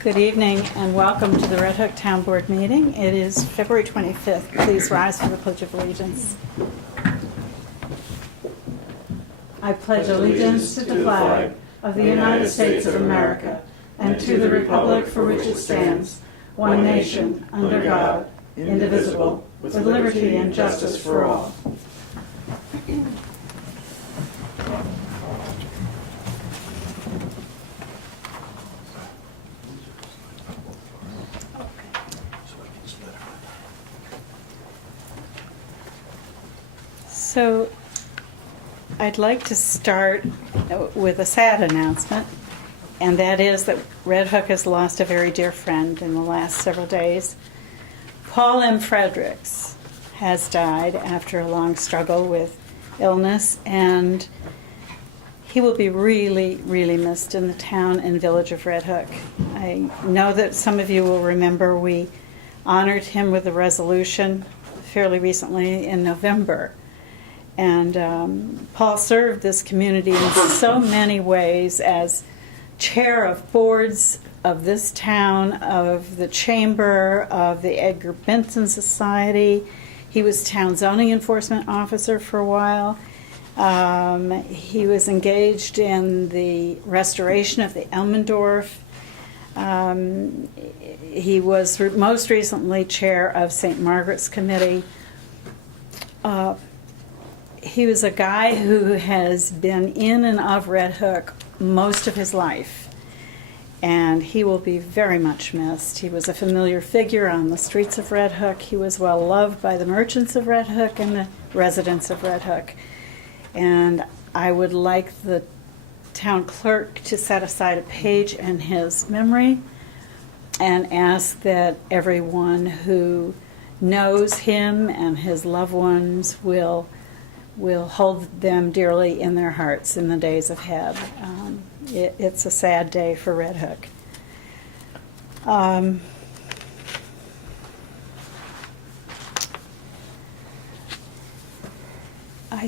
Good evening and welcome to the Red Hook Town Board meeting. It is February 25th. Please rise for the Pledge of Allegiance. I pledge allegiance to the flag of the United States of America and to the republic for which it stands, one nation, under God, indivisible, with liberty and justice for all. So, I'd like to start with a sad announcement, and that is that Red Hook has lost a very dear friend in the last several days. Paul M. Fredericks has died after a long struggle with illness, and he will be really, really missed in the town and village of Red Hook. I know that some of you will remember we honored him with a resolution fairly recently in November. And Paul served this community in so many ways as chair of boards of this town, of the chamber, of the Edgar Benson Society. He was town zoning enforcement officer for a while. He was engaged in the restoration of the Elmendorf. He was most recently chair of St. Margaret's Committee. He was a guy who has been in and of Red Hook most of his life, and he will be very much missed. He was a familiar figure on the streets of Red Hook. He was well loved by the merchants of Red Hook and the residents of Red Hook. And I would like the town clerk to set aside a page in his memory and ask that everyone who knows him and his loved ones will hold them dearly in their hearts in the days ahead. It's a sad day for Red Hook. I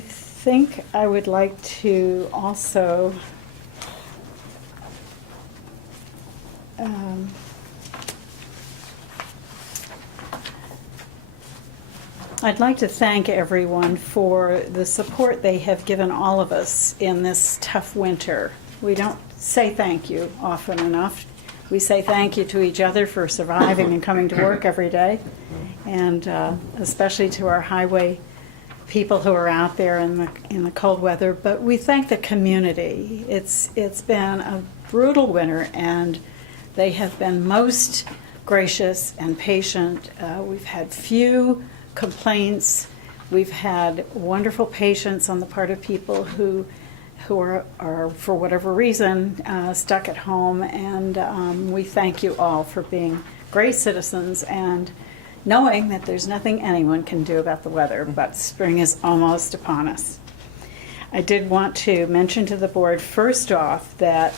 think I would like to also I'd like to thank everyone for the support they have given all of us in this tough winter. We don't say thank you often enough. We say thank you to each other for surviving and coming to work every day, and especially to our highway people who are out there in the cold weather. But we thank the community. It's been a brutal winter, and they have been most gracious and patient. We've had few complaints. We've had wonderful patience on the part of people who are for whatever reason stuck at home, and we thank you all for being great citizens and knowing that there's nothing anyone can do about the weather, but spring is almost upon us. I did want to mention to the board first off that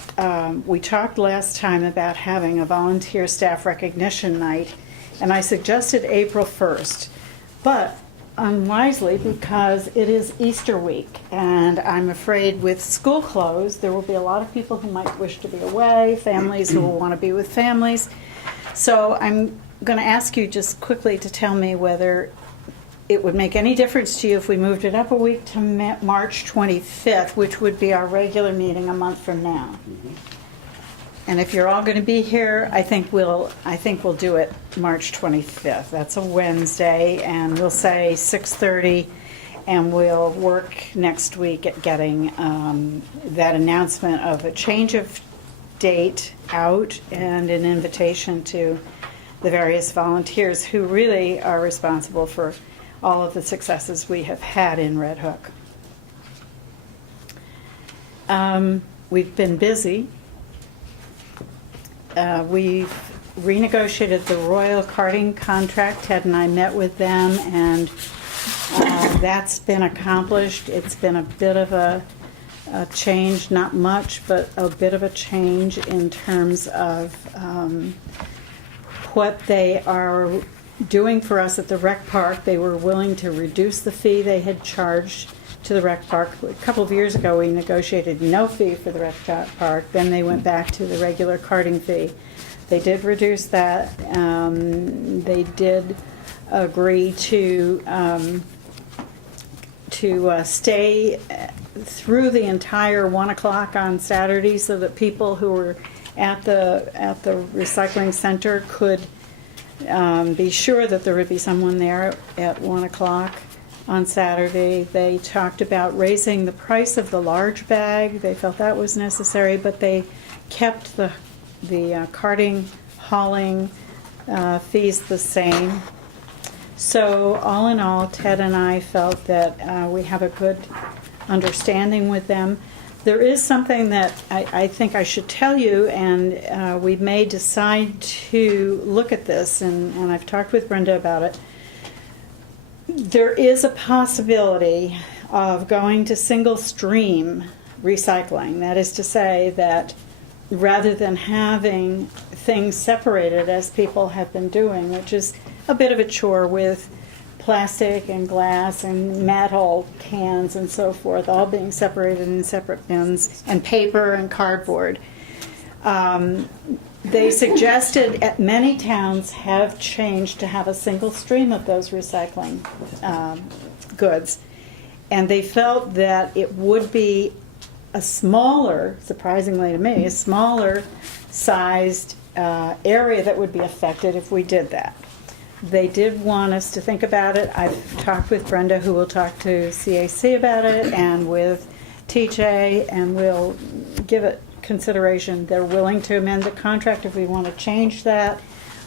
we talked last time about having a volunteer staff recognition night, and I suggested April 1st. But unwisely, because it is Easter week, and I'm afraid with school closed, there will be a lot of people who might wish to be away, families who will want to be with families. So I'm going to ask you just quickly to tell me whether it would make any difference to you if we moved it up a week to March 25th, which would be our regular meeting a month from now. And if you're all going to be here, I think we'll do it March 25th. That's a Wednesday, and we'll say 6:30, and we'll work next week at getting that announcement of a change of date out and an invitation to the various volunteers who really are responsible for all of the successes we have had in Red Hook. We've been busy. We've renegotiated the Royal Karting contract. Ted and I met with them, and that's been accomplished. It's been a bit of a change, not much, but a bit of a change in terms of what they are doing for us at the rec park. They were willing to reduce the fee they had charged to the rec park. A couple of years ago, we negotiated no fee for the rec park. Then they went back to the regular karting fee. They did reduce that. They did agree to stay through the entire 1 o'clock on Saturday, so that people who were at the recycling center could be sure that there would be someone there at 1 o'clock on Saturday. They talked about raising the price of the large bag. They felt that was necessary, but they kept the carting, hauling fees the same. So all in all, Ted and I felt that we have a good understanding with them. There is something that I think I should tell you, and we may decide to look at this, and I've talked with Brenda about it. There is a possibility of going to single stream recycling. That is to say that rather than having things separated as people have been doing, which is a bit of a chore with plastic and glass and metal cans and so forth, all being separated in separate bins, and paper and cardboard. They suggested many towns have changed to have a single stream of those recycling goods, and they felt that it would be a smaller, surprisingly to me, a smaller sized area that would be affected if we did that. They did want us to think about it. I've talked with Brenda, who will talk to CAC about it, and with TJ, and we'll give it consideration. They're willing to amend the contract if we want to change that,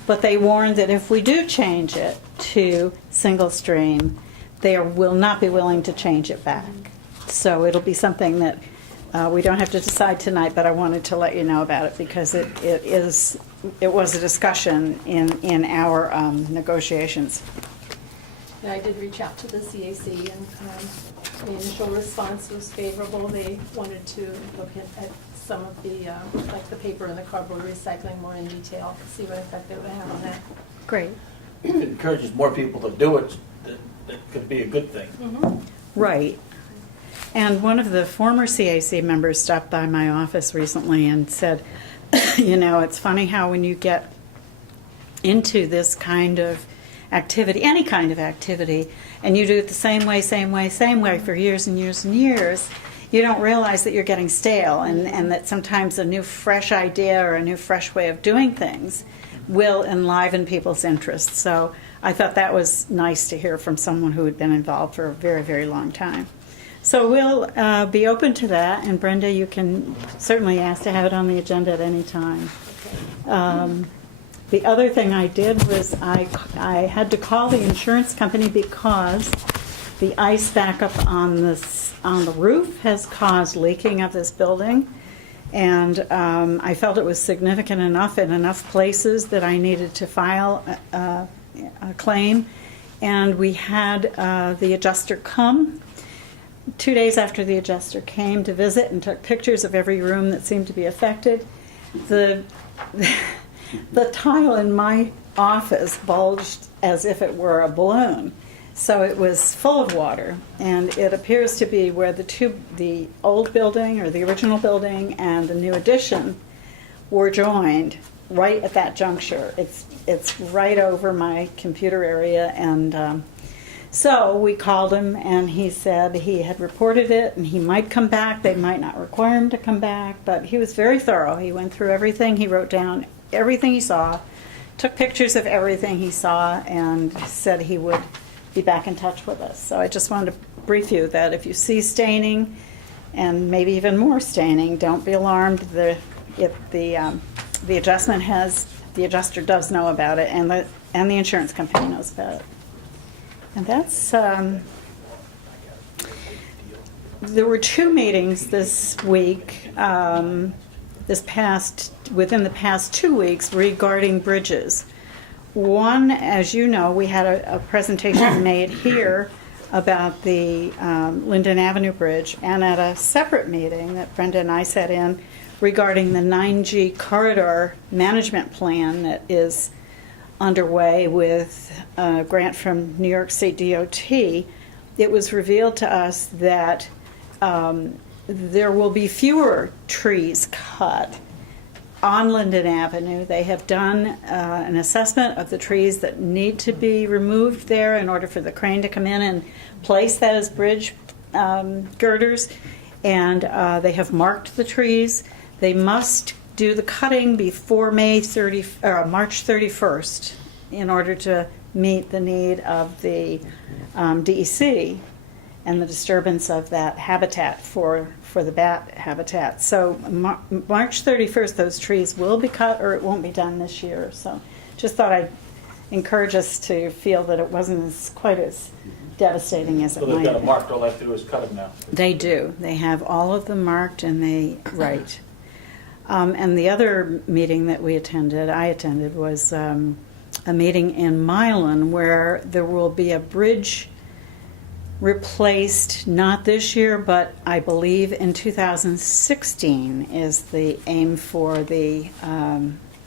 but they warned that if we do change it to single stream, they will not be willing to change it back. So it'll be something that we don't have to decide tonight, but I wanted to let you know about it because it was a discussion in our negotiations. And I did reach out to the CAC, and the initial response was favorable. They wanted to look at some of the, like the paper and the cardboard recycling more in detail, see what effect it would have on that. Great. If it encourages more people to do it, that could be a good thing. Mm-hmm. Right. And one of the former CAC members stopped by my office recently and said, you know, it's funny how when you get into this kind of activity, any kind of activity, and you do it the same way for years and years and years, you don't realize that you're getting stale, and that sometimes a new fresh idea or a new fresh way of doing things will enliven people's interests. So I thought that was nice to hear from someone who had been involved for a very, very long time. So we'll be open to that, and Brenda, you can certainly ask to have it on the agenda at any time. The other thing I did was I had to call the insurance company because the ice backup on the roof has caused leaking of this building, and I felt it was significant enough in enough places that I needed to file a claim, and we had the adjuster come. 2 days after the adjuster came to visit and took pictures of every room that seemed to be affected, the tile in my office bulged as if it were a balloon. So it was full of water, and it appears to be where the old building or the original building and the new addition were joined right at that juncture. It's right over my computer area, and so we called him, and he said he had reported it and he might come back. They might not require him to come back, but he was very thorough. He went through everything. He wrote down everything he saw, took pictures of everything he saw, and said he would be back in touch with us. So I just wanted to brief you that if you see staining, and maybe even more staining, don't be alarmed. The adjuster does know about it, and the insurance company knows about it. And that's, there were 2 meetings this week, within the past 2 weeks regarding bridges. One, as you know, we had a presentation made here about the Linden Avenue Bridge, and at a separate meeting that Brenda and I sat in regarding the 9G corridor management plan that is underway with a grant from New York State DOT, it was revealed to us that there will be fewer trees cut on Linden Avenue. They have done an assessment of the trees that need to be removed there in order for the crane to come in and place those bridge girders. And they have marked the trees. They must do the cutting before March 31st in order to meet the need of the DEC and the disturbance of that habitat for the bat habitat. So March 31st, those trees will be cut, or it won't be done this year. So just thought I'd encourage us to feel that it wasn't quite as devastating as it So might they've got have them been. marked, all I have to do is cut them now. They do. They have all of them marked and they write. And the other meeting that I attended, was a meeting in Milan where there will be a bridge replaced, not this year, but I believe in 2016 is the aim for the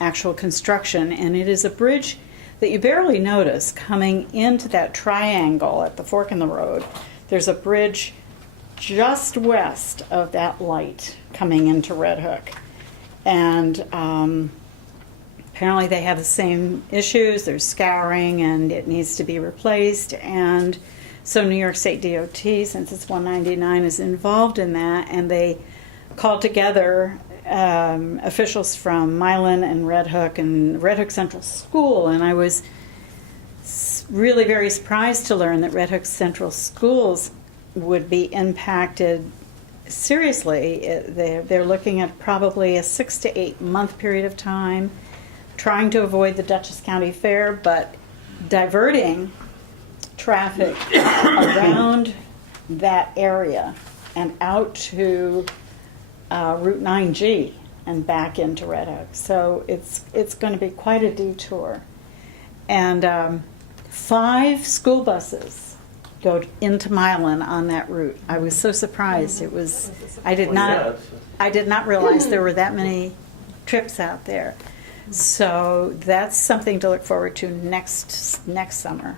actual construction. And it is a bridge that you barely notice coming into that triangle at the fork in the road. There's a bridge just west of that light coming into Red Hook. And apparently they have the same issues. There's scouring and it needs to be replaced. And so New York State DOT, since it's 199, is involved in that. And they called together officials from Milan and Red Hook Central School. And I was really very surprised to learn that Red Hook Central Schools would be impacted seriously. They're looking at probably a 6 to 8 month period of time, trying to avoid the Dutchess County Fair, but diverting traffic around that area and out to Route 9G and back into Red Hook. So it's going to be quite a detour. And 5 school buses go into Milan on that route. I was so surprised. I did not realize there were that many trips out there. So that's something to look forward to next summer.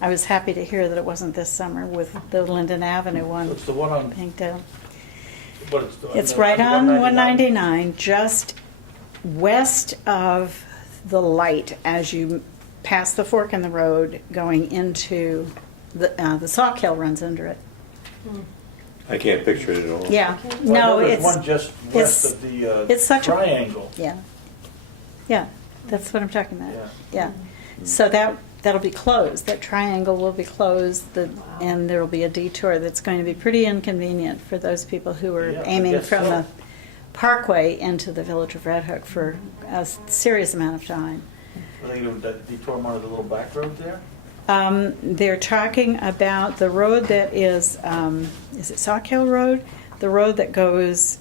I was happy to hear that it wasn't this summer with the Linden Avenue one. It's the one on, being done. it's It's right on 199, just west of the light as you pass the fork in the road going into the Sawkill runs under it. I can't picture it at all. Yeah, Well, I no, know there's it's one just west of it's the such a- triangle. yeah, that's what I'm talking about. Yeah. Yeah, so that'll be closed. That triangle will be closed, and there will be a detour that's going to be pretty inconvenient for those people who are Yeah, I aiming guess from so. the Parkway into the village of Red Hook for a serious amount of time. I think it would detour them onto the little back road there. They're talking about the road that is it Sawkill Road? The road that goes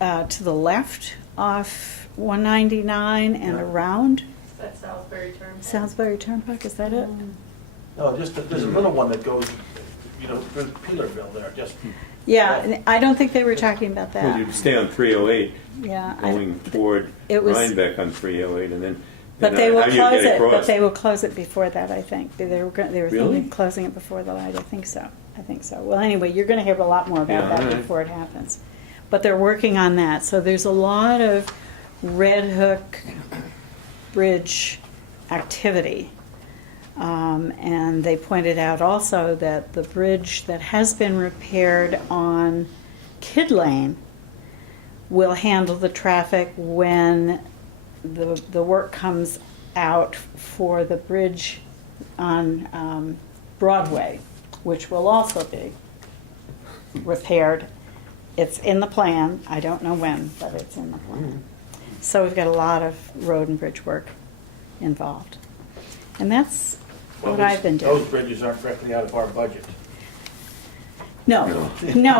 to the left off 199 and Yeah. around That's Salisbury Turnpike. Salisbury Turnpike, is that it? No, there's a little one that goes, through Peelerville there, just. Yeah, and I don't think they were talking about Well, that. you'd stay on 308, Yeah, going toward it was- Rhinebeck on 308, and then. but and, they will how do you close get it. But across? they will close it before that. I think they were Really? thinking of closing it before the light. I think so. Well, anyway, you're going to hear a lot more about Yeah, that all right. before it happens. But they're working on that. So there's a lot of Red Hook Bridge activity. And they pointed out also that the bridge that has been repaired on Kid Lane will handle the traffic when the work comes out for the bridge on Broadway, which will also be repaired. It's in the plan. I don't know when, but it's in the plan. So we've got a lot of road and bridge work involved. And that's what I've been doing. Those bridges aren't directly out of our budget. No,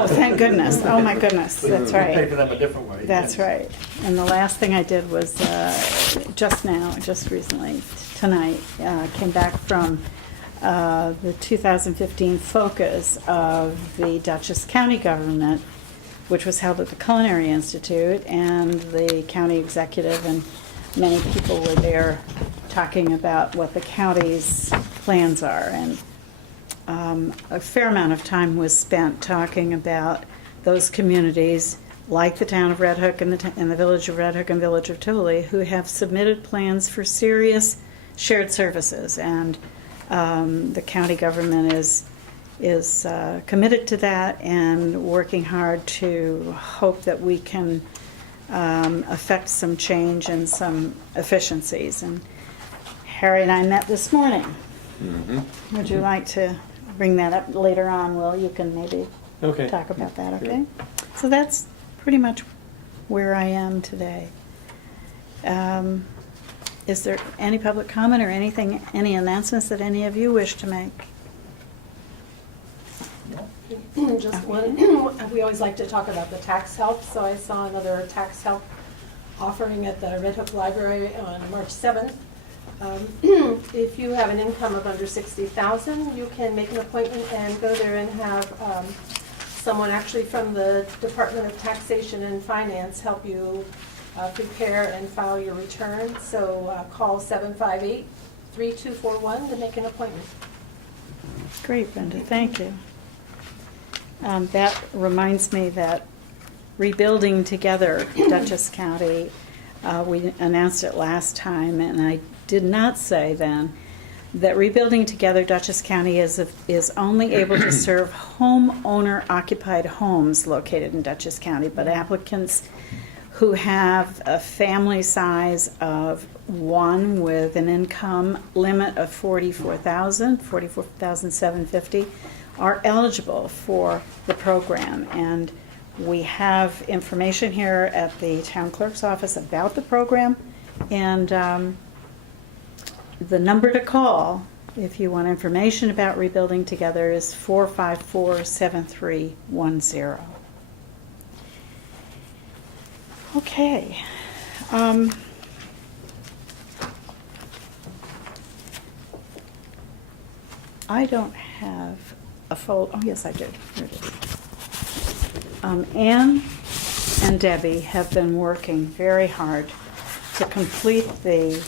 thank goodness. Oh my goodness, that's We pay right. for them a different way. That's right. And the last thing I did was just recently, tonight, came back from the 2015 focus of the Dutchess County government, which was held at the Culinary Institute, and the county executive and many people were there talking about what the county's plans are. And a fair amount of time was spent talking about those communities, like the town of Red Hook and the village of Red Hook and village of Tivoli, who have submitted plans for serious shared services, and the county government is committed to that and working hard to hope that we can affect some change and some efficiencies. And Harry and I met this morning. Mm-hmm. Would you like to bring that up later on, Will? You can maybe Okay. talk about that, Sure. okay? So that's pretty much where I am today. Is there any public comment or anything, any announcements that any of you wish to make? Just one, we always like to talk about the tax help, so I saw another tax help offering at the Red Hook Library on March 7th. If you have an income of under 60,000, you can make an appointment and go there and have someone actually from the Department of Taxation and Finance help you prepare and file your return. So call 758-3241 to make an appointment. Great, Brenda, thank you. That reminds me that Rebuilding Together Dutchess County, we announced it last time, and I did not say then that Rebuilding Together Dutchess County is only able to serve homeowner-occupied homes located in Dutchess County, but applicants who have a family size of one with an income limit of $44,750 are eligible for the program. And we have information here at the town clerk's office about the program, and the number to call if you want information about Rebuilding Together is 454-7310. Okay. I don't have a full, oh yes I did, here it is. Anne and Debbie have been working very hard to complete the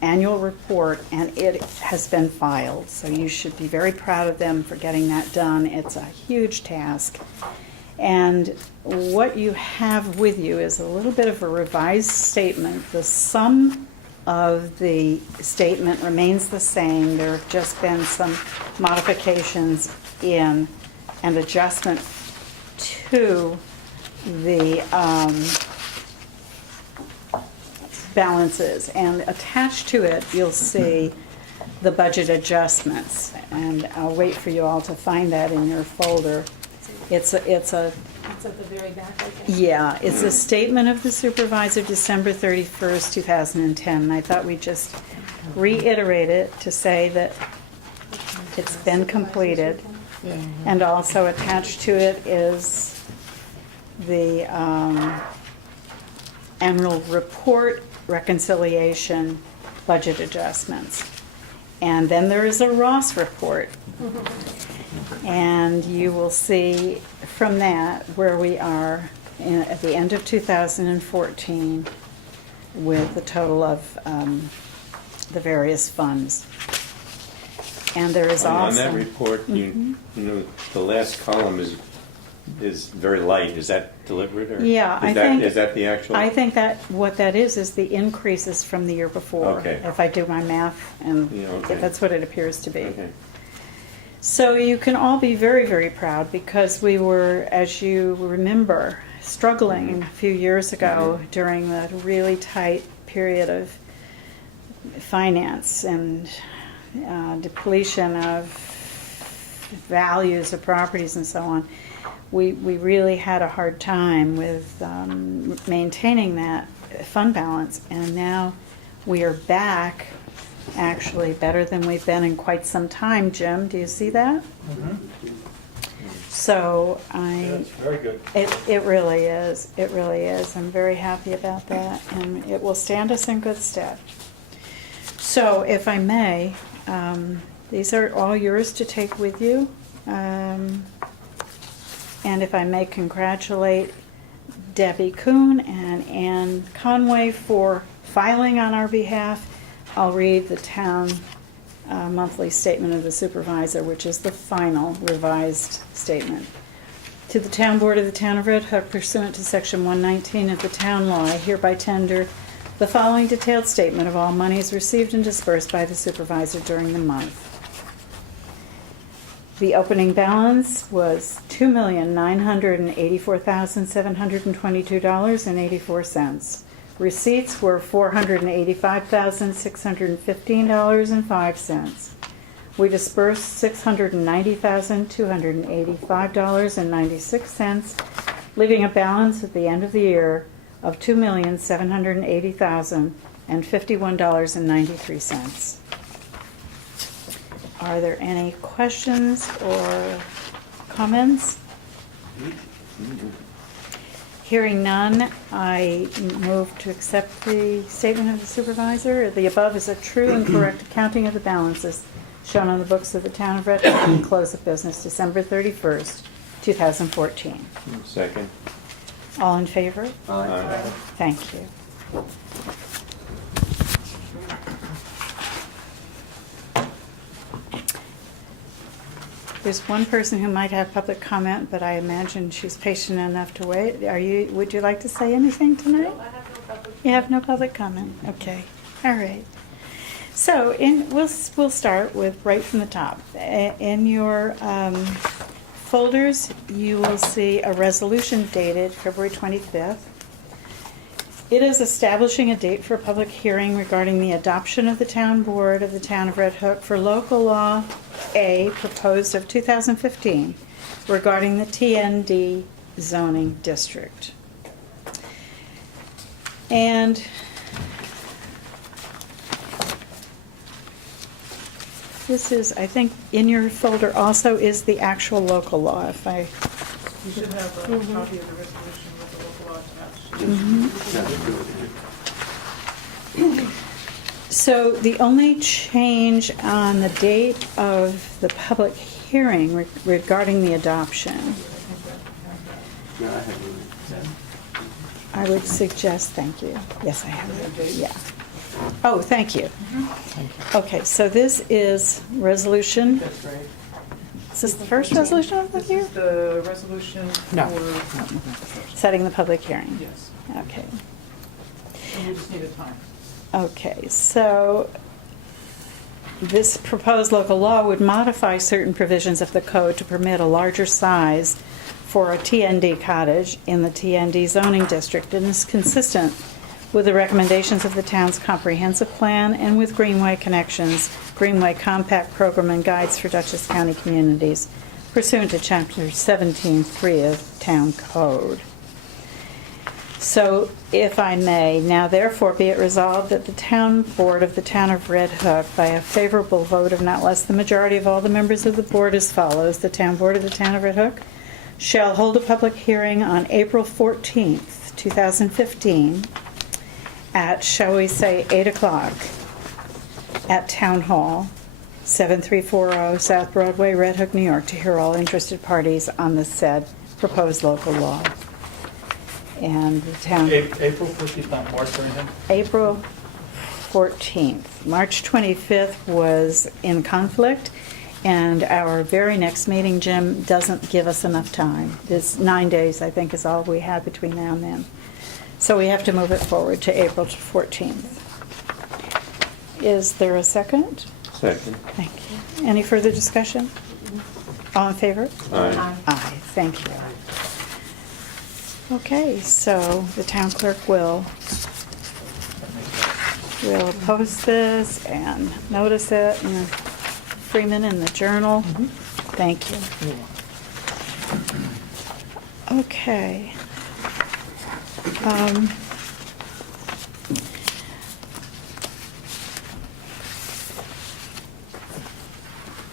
annual report, and it has been filed, so you should be very proud of them for getting that done. It's a huge task. And what you have with you is a little bit of a revised statement. The sum of the statement remains the same. There have just been some modifications in an adjustment to the balances. And attached to it, you'll see the budget adjustments. And I'll wait for you all to find that in your folder. It's at the very back, I think. Yeah, it's a statement of the supervisor, December 31st, 2010. And I thought we'd just reiterate it to say that it's been completed. And also attached to it is the annual report, reconciliation, budget adjustments. And then there is a Ross report. And you will see from that where we are at the end of 2014 with the total of the various funds. And there is On also... that report, you know, the last column is very light. Is that deliberate, or Yeah, is that the actual? I think that what that is the increases from the year before. Okay. If I do my math, and Yeah, okay. that's what it appears to be. Okay. So you can all be very, very proud, because we were, as you remember, struggling a few years ago during the really tight period of finance and depletion of values of properties and so on. We really had a hard time with maintaining that fund balance, and now we are back actually better than we've been in quite some time. Jim, do you see that? So That's very good. it really is. It really is. I'm very happy about that, and it will stand us in good stead. So if I may, these are all yours to take with you. And if I may congratulate Debbie Kuhn and Ann Conway for filing on our behalf, I'll read the town monthly statement of the supervisor, which is the final revised statement. To the Town Board of the Town of Red Hook, pursuant to Section 119 of the Town Law, I hereby tender the following detailed statement of all monies received and dispersed by the supervisor during the month. The opening balance was $2,984,722.84. Receipts were $485,615.05. We dispersed $690,285.96, leaving a balance at the end of the year of $2,780,051.93. Are there any questions or comments? Hearing none, I move to accept the statement of the supervisor. The above is a true and correct accounting of the balances shown on the books of the Town of Red Hook and close of business December 31st, 2014. Second. All in favor? Aye. Thank you. There's one person who might have public comment, but I imagine she's patient enough to wait. Would you like to say anything tonight? No, I have no public. You have no public comment? Okay. All right. So we'll start with right from the top. In your folders, you will see a resolution dated February 25th. It is establishing a date for a public hearing regarding the adoption of the Town Board of the Town of Red Hook for Local Law A proposed of 2015 regarding the TND zoning district. And this is, I think, in your folder also is the actual local law, if I... You should have a copy of the resolution with the local law attached. So the only change on the date of the public hearing regarding the adoption, I would suggest, thank you. Yes, I have it. Yeah. Oh, thank you. Okay, so this is resolution, That's right. is this the first resolution of the This year? is the resolution No. for, Setting the public hearing. yes, Okay. and we just need a time. Okay, so this proposed local law would modify certain provisions of the code to permit a larger size for a TND cottage in the TND zoning district and is consistent with the recommendations of the town's comprehensive plan and with Greenway Connections, Greenway Compact Program and Guides for Dutchess County Communities pursuant to Chapter 17.3 of Town Code. So, if I may, now therefore be it resolved that the Town Board of the Town of Red Hook, by a favorable vote of not less than the majority of all the members of the board as follows, the Town Board of the Town of Red Hook shall hold a public hearing on April 14th, 2015, at, shall we say, 8 o'clock at Town Hall, 7340 South Broadway, Red Hook, New York, to hear all interested parties on the said proposed local law. And the town... April 14th, not March or anything? April 14th. March 25th was in conflict, and our very next meeting, Jim, doesn't give us enough time. It's 9 days, I think, is all we have between now and then. So we have to move it forward to April 14th. Is there a second? Second. Thank you. Any further discussion? All in favor? Aye. Aye, thank you. Okay, so the town clerk will post this and notice it in Freeman in the Journal. Thank you. Okay.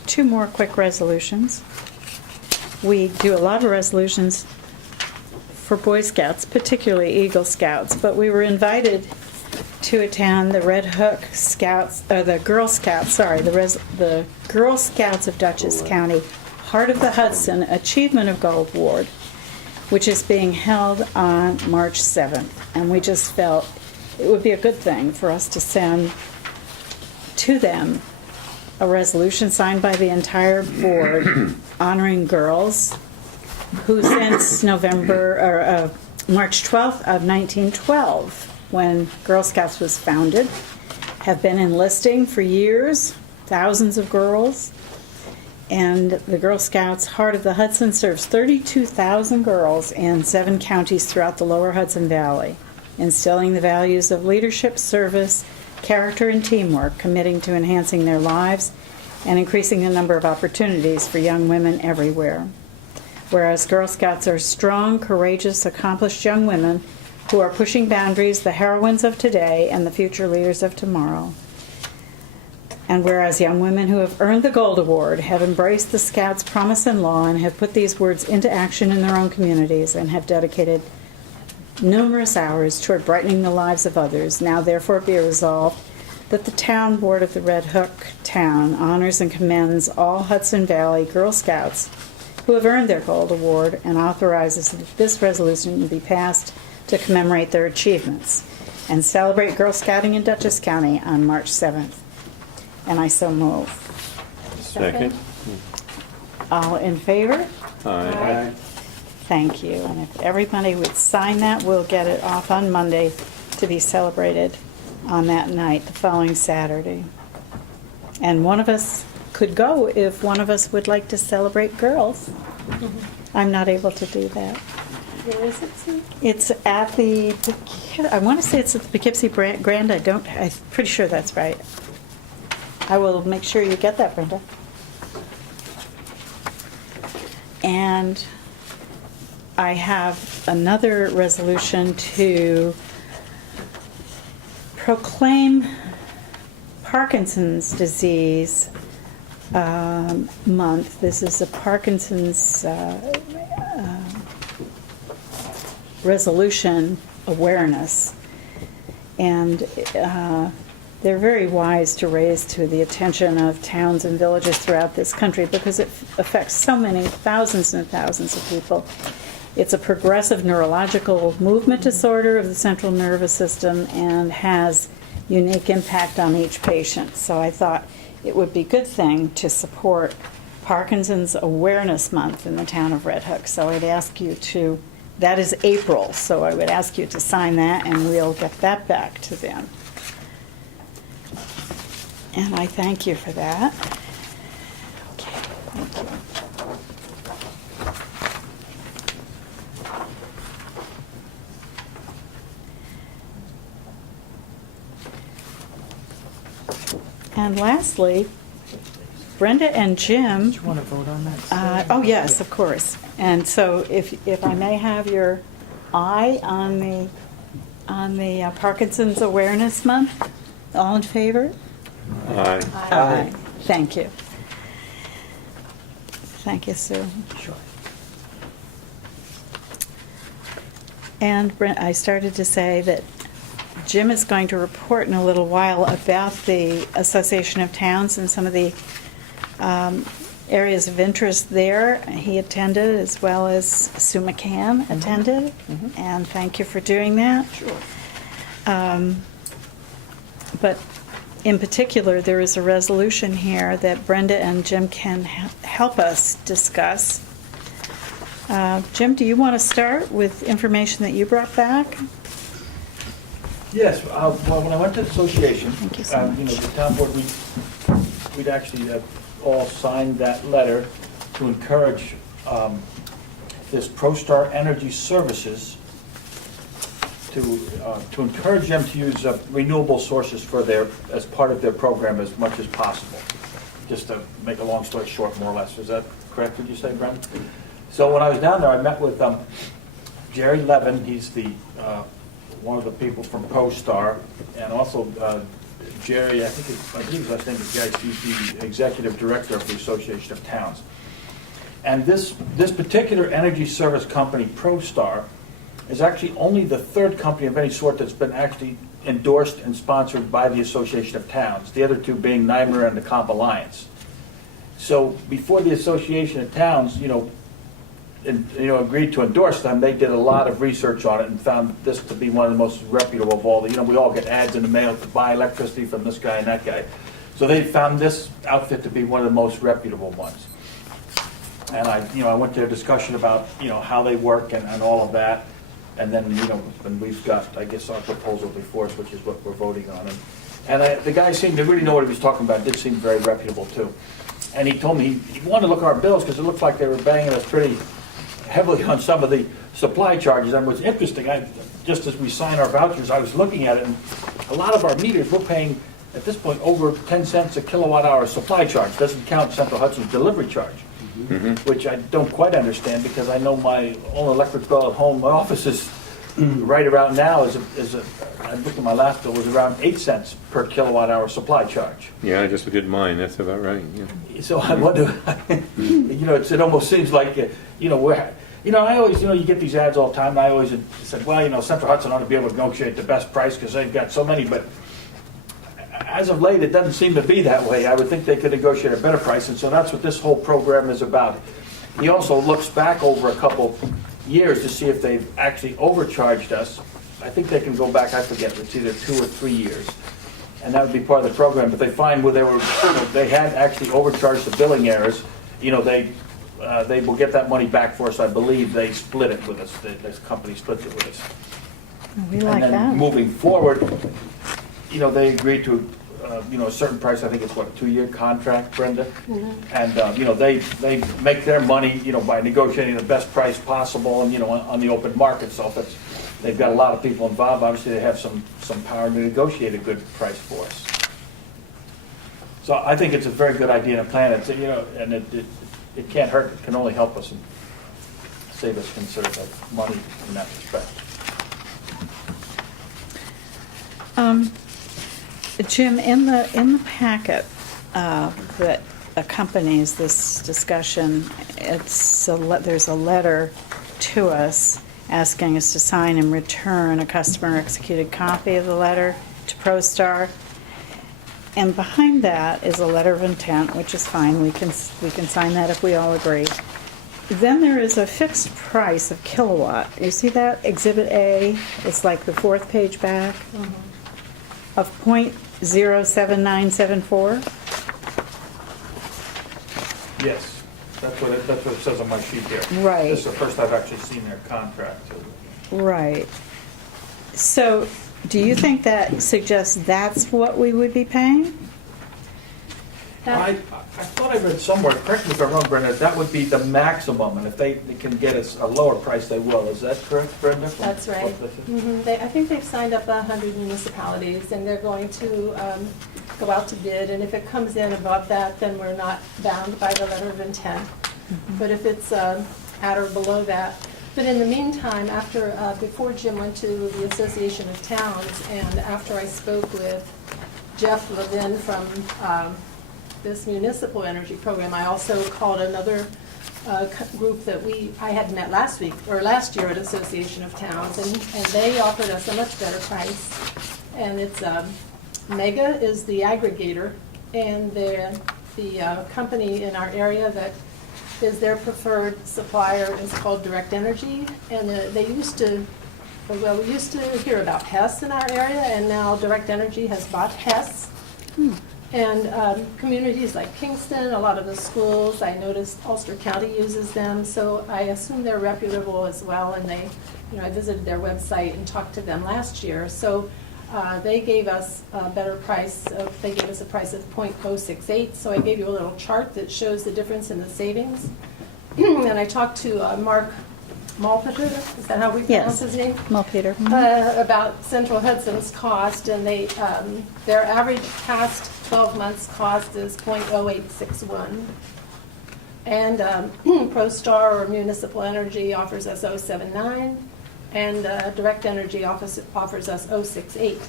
Two more quick resolutions. We do a lot of resolutions for Boy Scouts, particularly Eagle Scouts, but we were invited to attend the Red Hook Scouts, or the Girl Scouts, sorry, the Girl Scouts of Dutchess County Heart of the Hudson Achievement of Gold Award, which is being held on March 7th. And we just felt it would be a good thing for us to send to them a resolution signed by the entire board honoring girls who since March 12th of 1912, when Girl Scouts was founded, have been enlisting for years, thousands of girls. And the Girl Scouts Heart of the Hudson serves 32,000 girls in 7 counties throughout the lower Hudson Valley, instilling the values of leadership, service, character, and teamwork, committing to enhancing their lives and increasing the number of opportunities for young women everywhere. Whereas Girl Scouts are strong, courageous, accomplished young women who are pushing boundaries, the heroines of today and the future leaders of tomorrow. And whereas young women who have earned the Gold Award have embraced the Scouts' promise and law and have put these words into action in their own communities and have dedicated numerous hours toward brightening the lives of others, now therefore be resolved that the Town Board of the Red Hook Town honors and commends all Hudson Valley Girl Scouts who have earned their Gold Award and authorizes that this resolution be passed to commemorate their achievements and celebrate Girl Scouting in Dutchess County on March 7th. And I so move. Second. All in favor? Aye. Thank you. And if everybody would sign that, we'll get it off on Monday to be celebrated on that night, the following Saturday. And one of us could go if one of us would like to celebrate girls. I'm not able to do that. Where is it, Sue? It's at the, I want to say it's at the Poughkeepsie Grand. I'm pretty sure that's right. I will make sure you get that, Brenda. And I have another resolution to proclaim Parkinson's disease month. This is a Parkinson's resolution awareness. And they're very wise to raise to the attention of towns and villages throughout this country because it affects so many thousands and thousands of people. It's a progressive neurological movement disorder of the central nervous system and has unique impact on each patient. So I thought it would be a good thing to support Parkinson's Awareness Month in the town of Red Hook. So I'd ask you to, that is April, so I would ask you to sign that and we'll get that back to them. And I thank you for that. Okay, thank you. And lastly, Brenda and Jim. Do you want to vote on that? Oh, yes, of course. And so if I may have your eye on the Parkinson's Awareness Month, all in favor? Aye. Aye. Thank you. Thank you, Sue. Sure. And Brent, I started to say that Jim is going to report in a little while about the Association of Towns and some of the areas of interest there. He attended, as well as Sue McCann attended, and thank you for doing that. Sure. But in particular, there is a resolution here that Brenda and Jim can help us discuss. Jim, do you want to start with information that you brought back? Yes, well, when I went to the association, Thank you so much. the town board, we'd actually all signed that letter to encourage this ProStar Energy Services to encourage them to use renewable sources for as part of their program as much as possible. Just to make a long story short, more or less. Is that correct, would you say, Brent? So when I was down there, I met with Jerry Levin. He's the one of the people from ProStar, and also Jerry, I believe his last name is Jerry. He's the executive director of the Association of Towns. And this particular energy service company, ProStar, is actually only the third company of any sort that's been actually endorsed and sponsored by the Association of Towns, the other two being NYMER and the Comp Alliance. So before the Association of Towns, agreed to endorse them, they did a lot of research on it and found this to be one of the most reputable of all. We all get ads in the mail to buy electricity from this guy and that guy. So they found this outfit to be one of the most reputable ones. And I went to a discussion about, how they work and all of that. And then, when we've got, I guess, our proposal before us, which is what we're voting on. And the guy seemed to really know what he was talking about, did seem very reputable too. And he told me he wanted to look at our bills because it looked like they were banging us pretty heavily on some of the supply charges. And what's interesting, just as we sign our vouchers, I was looking at it, and a lot of our meters, we're paying, at this point, over 10 cents a kilowatt hour supply charge. Doesn't count Central Hudson's delivery charge, which I don't quite understand because I know my own electric bill at home, my office is right around now I looked at my last bill, was around 8 cents per kilowatt hour supply charge. Yeah, I just looked at mine, that's about right, yeah. So I wonder, it almost seems like, I always, you get these ads all the time, and I always said, well, Central Hudson ought to be able to negotiate the best price because they've got so many, but as of late, it doesn't seem to be that way. I would think they could negotiate a better price, and so that's what this whole program is about. He also looks back over a couple years to see if they've actually overcharged us. I think they can go back, I forget, it's either 2 or 3 years. And that would be part of the program, but they find where they had actually overcharged the billing errors, they will get that money back for us. I believe they split it with us, this company splits it with us. We like And then that. moving forward, they agreed to, a certain price, I think it's what, a 2-year contract, Brenda? And, they make their money, by negotiating the best price possible and, on the open market. So if it's, they've got a lot of people involved, obviously they have some power to negotiate a good price for us. So I think it's a very good idea and a plan. It's, and it can't hurt, it can only help us and save us considerable money in that respect. Jim, in the packet that accompanies this discussion, there's a letter to us asking us to sign and return a customer executed copy of the letter to ProStar. And behind that is a letter of intent, which is fine. We can sign that if we all agree. Then there is a fixed price of kilowatt. You see that? Exhibit A, it's like the 4th page back, of 0.07974. Yes, that's what it says on my sheet here. Right. This is the first I've actually seen their contract. Right. So, do you think that suggests that's what we would be paying? I thought I read somewhere, correct me if I'm wrong, Brenda, that would be the maximum, and if they can get us a lower price, they will. Is that correct, Brenda? That's right. I think they've signed up 100 municipalities, and they're going to go out to bid, and if it comes in above that, then we're not bound by the letter of intent. But if it's at or below that. But in the meantime, before Jim went to the Association of Towns, and after I spoke with Jeff Levin from this municipal energy program, I also called another group that I had met last year at Association of Towns, and they offered us a much better price. And it's Mega is the aggregator, and the company in our area that is their preferred supplier is called Direct Energy, and we used to hear about Hess in our area, and now Direct Energy has bought Hess. And communities like Kingston, a lot of the schools, I noticed Ulster County uses them, so I assume they're reputable as well, and I visited their website and talked to them last year. So they gave us a better price. They gave us a price of 0.068, so I gave you a little chart that shows the difference in the savings. And I talked to Mark Malpeter, is that how we pronounce his name? Malpeter. About Central Hudson's cost, and their average past 12 months cost is 0.0861. And ProStar or Municipal Energy offers us 0.079, and Direct Energy offers us 0.068.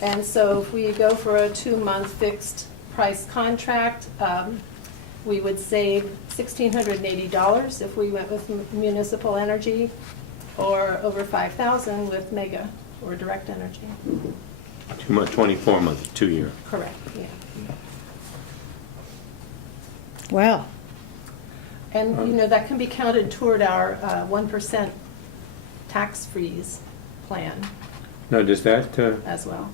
And so if we go for a 2-month fixed price contract, we would save $1,680 if we went with Municipal Energy, or over $5,000 with Mega or Direct Energy. 24 months, 2 year. Correct, yeah. Well, And, that can be counted toward our 1% tax freeze plan Now, does that, as well.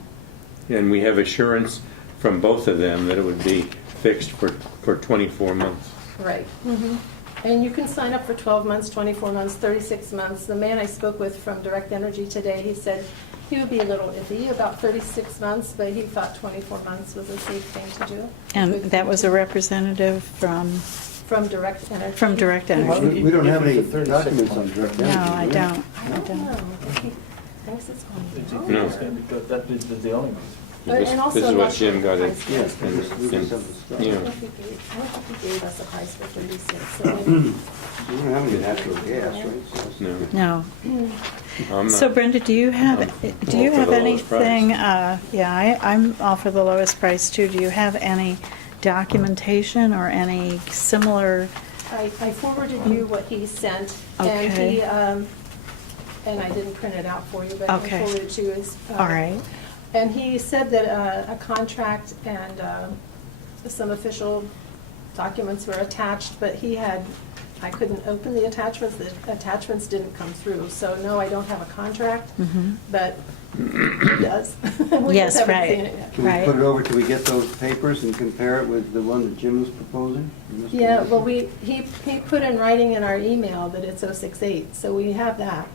and we have assurance from both of them that it would be fixed for 24 months? Right. And you can sign up for 12 months, 24 months, 36 months. The man I spoke with from Direct Energy today, he said he would be a little iffy about 36 months, but he thought 24 months was a safe thing to do. And Good that thing was to a do. representative from Direct Energy. From Direct Why Energy. would he We don't give have it any for 36 documents on months? direct No, energy. I do we? don't. I don't know. He thinks it's Is on. he- No. That is the only one. This And also this is I'm what not sure Jim got the it. price Yeah, was. we just have the stuff. I Yeah. don't think he gave us a price for 36, so maybe. We don't have any natural gas, right? So- No, No. I'm So not. Brenda, do you have I'm do you all for have the lowest price. anything? Yeah, I'm all for the lowest price too. Do you have any documentation or any similar? I forwarded you what he sent, and Okay. he, and I didn't print it out for you, but I Okay. forwarded it to you. All right. And he said that a contract and some official documents were attached, but I couldn't open the attachments didn't come through. So no, I don't have a contract, but he does. We Yes, just haven't right. seen it yet. Can we Right. put it over till we get those papers and compare it with the one that Jim was proposing? Yeah, well, he put in writing in our email that it's 068, so we have that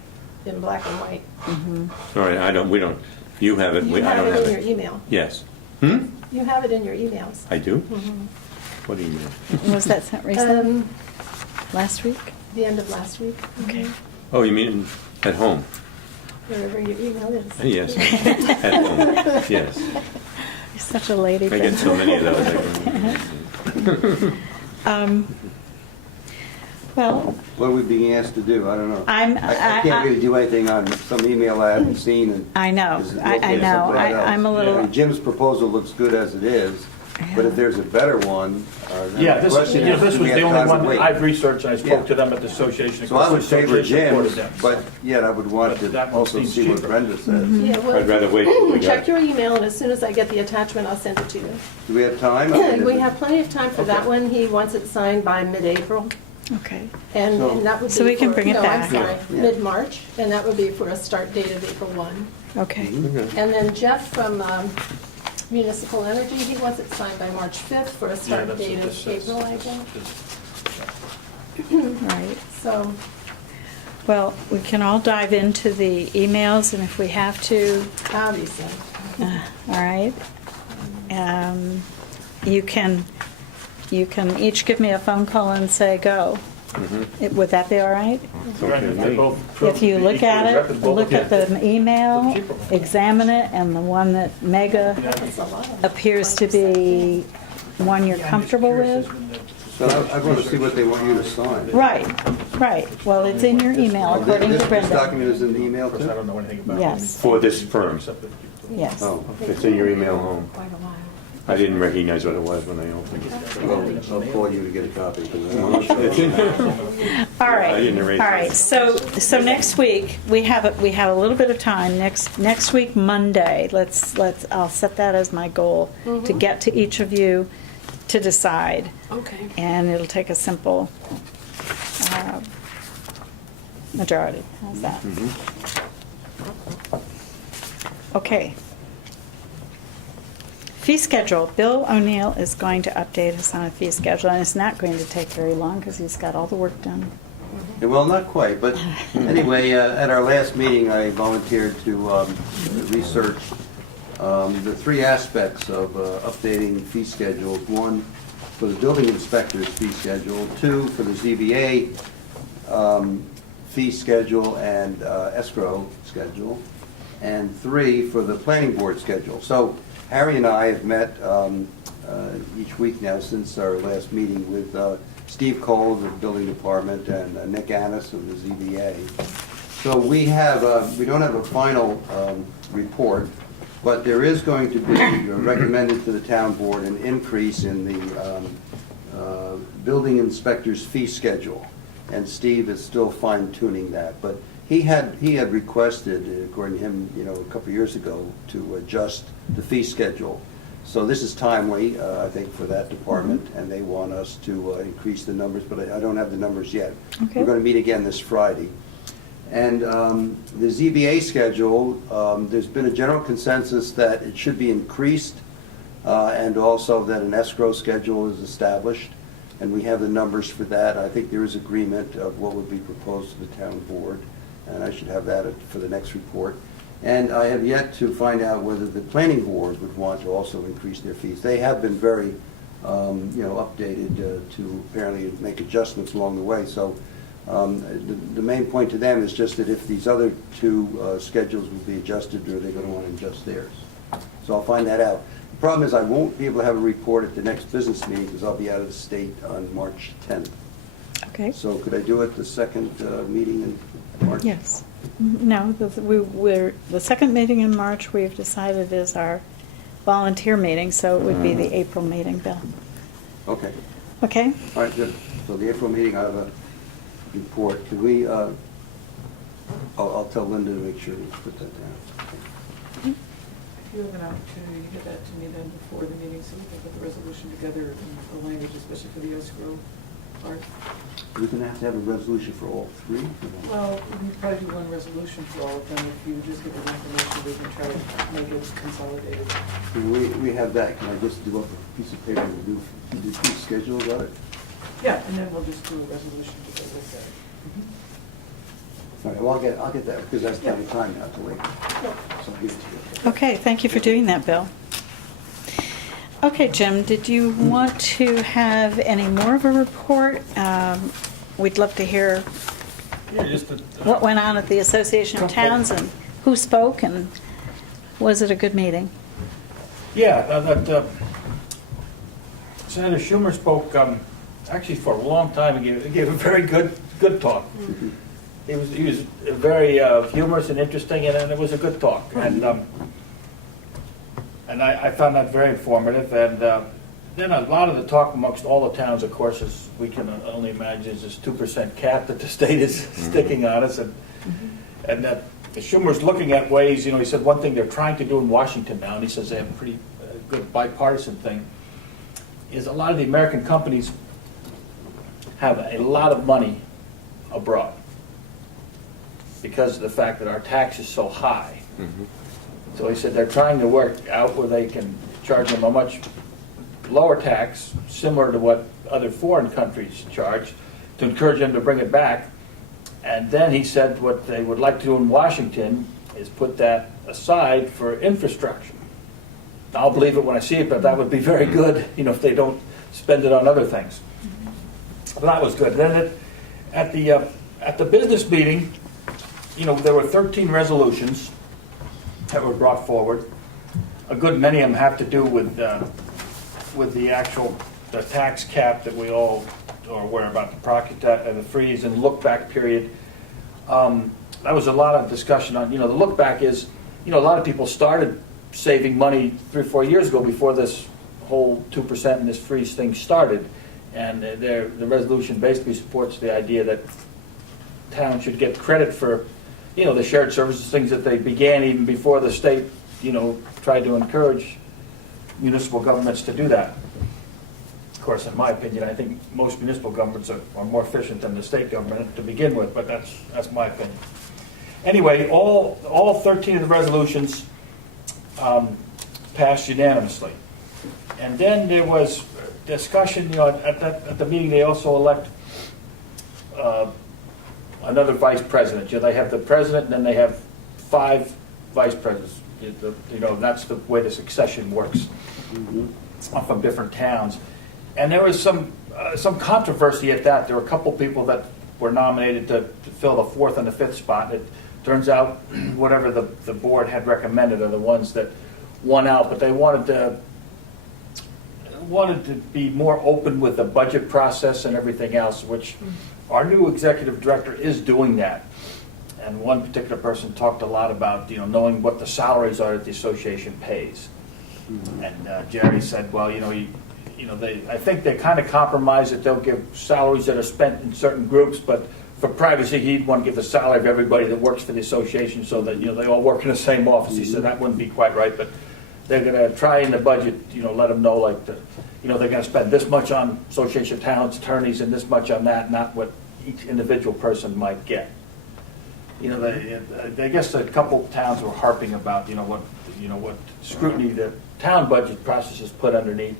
in black and white. All right, we don't, you have it, You I have don't it have in your it. email. Yes. You have it in your emails. I do? Mhm. What do you mean? Was that sent recently? Um, Last week? The end of last week. Okay. Oh, you mean at home? Wherever your email is. Yes, at home, yes. You're such a lady. I get so many of those. Well, What are we being asked to do? I don't know. I'm- I can't really do anything on some email I haven't seen and. I know. is I located know. someplace else. I'm a little. And Jim's proposal looks good as it is, but if there's a better one, then Yeah, the this question is, was do we the have only time to one wait? I've researched, and I Yeah. spoke to them at the association. So I would favor Association supported Jim's, them. but yet I would want But that to one also seems see what cheaper. Brenda says. Yeah, well, I'd rather wait till we got check it. your email, and as soon as I get the attachment, I'll send it to you. Do we have time? I mean, We have plenty of time for that Okay. one. He wants it signed by mid-April, Okay. and So- and that would be So we can for- bring it no, back. I'm sorry, Yeah. mid-March, and that would be for a start date of April 1. Okay. Mm-hmm. And then Jeff from Municipal Energy, he wants it signed by March 5th for a Yeah, start that's what date this of says. April, I think. Right. So, Well, we can all dive into the emails, and if we have to, obviously. all right. You can each give me a phone call and say go. Would that be all right? Right, if they both prove If you to be look at equally it, reputable, look at yeah. the email, The cheaper one. examine it, and the one that Mega That's a lot. appears to be one you're comfortable with. So I want to see what they want you to sign. Right, right. Well, it's in your email, according to This Brenda. document is in the email Of course, I too? don't know anything about it. Yes. For this firm. Except that you- Yes. Oh, It's in your email home. Quite a while. I didn't recognize what it was when I opened it. well, I'll call you to get a copy. 'cause I'm not sure. All right, I didn't erase all it. right. So next week, we have a little bit of time. Next week, Monday, I'll set that as my goal, to get to each of you to decide. Okay. And it'll take a simple majority. How's that? Okay. Fee schedule. Bill O'Neill is going to update us on a fee schedule, and it's not going to take very long because he's got all the work done. Yeah, well, not quite, but anyway, at our last meeting, I volunteered to research the three aspects of updating fee schedules. One, for the building inspector's fee schedule. Two, for the ZBA fee schedule and escrow schedule. And three, for the planning board schedule. So Harry and I have met each week now since our last meeting with Steve Cole of the building department and Nick Annis of the ZBA. So we don't have a final report, but there is going to be recommended to the town board an increase in the building inspector's fee schedule. And Steve is still fine tuning that, but he had requested, according to him, a couple of years ago, to adjust the fee schedule. So this is timely, I think, for that department, and they want us to increase the numbers, but I don't have the numbers yet. Okay. We're going to meet again this Friday. And the ZBA schedule, there's been a general consensus that it should be increased, and also that an escrow schedule is established. and we have the numbers for that. I think there is agreement of what would be proposed to the town board, and I should have that for the next report. And I have yet to find out whether the planning board would want to also increase their fees. They have been very, updated to apparently make adjustments along the way. So the main point to them is just that if these other two schedules will be adjusted, or they're going to want to adjust theirs. So I'll find that out. The problem is I won't be able to have a report at the next business meeting because I'll be out of the state on March 10th. Okay. So could I do it the second meeting in March? Yes. No, the second meeting in March, we've decided is our volunteer meeting, so it would be the April meeting, Bill. Okay. Okay? All right, good. So the April meeting, I have a report. Could we, I'll tell Linda to make sure we put that down. If you have an opportunity to get that to me then before the meeting, so we can put the resolution together in the language, especially for the escrow part. We're going to have a resolution for all three? Well, we can probably do one resolution for all of them. If you just give us information, we can try to make it consolidated. We have that. Can I just do up a piece of paper and do a schedule about it? Yeah, and then we'll just do a resolution to go with that. All right, well, I'll get that, because that's plenty of time now to wait. So I'll give it to you. Okay, thank you for doing that, Bill. Okay, Jim, did you want to have any more of a report? We'd love to hear Yeah, just what went on at the Association of Towns and who spoke, and was it a good meeting? Yeah, Senator Schumer spoke actually for a long time. He gave a very good talk. He was very humorous and interesting, and it was a good talk. And I found that very informative. And then a lot of the talk amongst all the towns, of course, as we can only imagine, is this 2% cap that the state is sticking on us, and that Schumer's looking at ways. He said one thing they're trying to do in Washington now, and he says they have a pretty good bipartisan thing, is a lot of the American companies have a lot of money abroad because of the fact that our tax is so high. So he said they're trying to work out where they can charge them a much lower tax, similar to what other foreign countries charge, to encourage them to bring it back. And then he said what they would like to do in Washington is put that aside for infrastructure. I'll believe it when I see it, but that would be very good, if they don't spend it on other things. But that was good. Then at the business meeting, there were 13 resolutions that were brought forward. A good many of them have to do with the actual tax cap that we all are aware about, the property and the freeze and look back period. That was a lot of discussion on. The look back is, a lot of people started saving money 3 or 4 years ago before this whole 2% and this freeze thing started, and the resolution basically supports the idea that towns should get credit for the shared services, things that they began even before the state, tried to encourage municipal governments to do that. Of course, in my opinion, I think most municipal governments are more efficient than the state government to begin with, but that's my opinion. Anyway, all 13 of the resolutions passed unanimously. And then there was discussion, at the meeting they also elect another vice president. They have the president, and then they have 5 vice presidents. That's the way the succession works from different towns. And there was some controversy at that. There were a couple people that were nominated to fill the 4th and the 5th spot. It turns out whatever the board had recommended are the ones that won out, but they wanted to be more open with the budget process and everything else, which our new executive director is doing that. And one particular person talked a lot about knowing what the salaries are that the association pays. And Jerry said, well, I think they kind of compromise that they'll give salaries that are spent in certain groups, but for privacy, he'd want to give the salary of everybody that works for the association so that they all work in the same office. He said that wouldn't be quite right, but they're going to try in the budget, let them know they're going to spend this much on association of towns, attorneys, and this much on that, not what each individual person might get. I guess a couple towns were harping about, what scrutiny the town budget process is put underneath.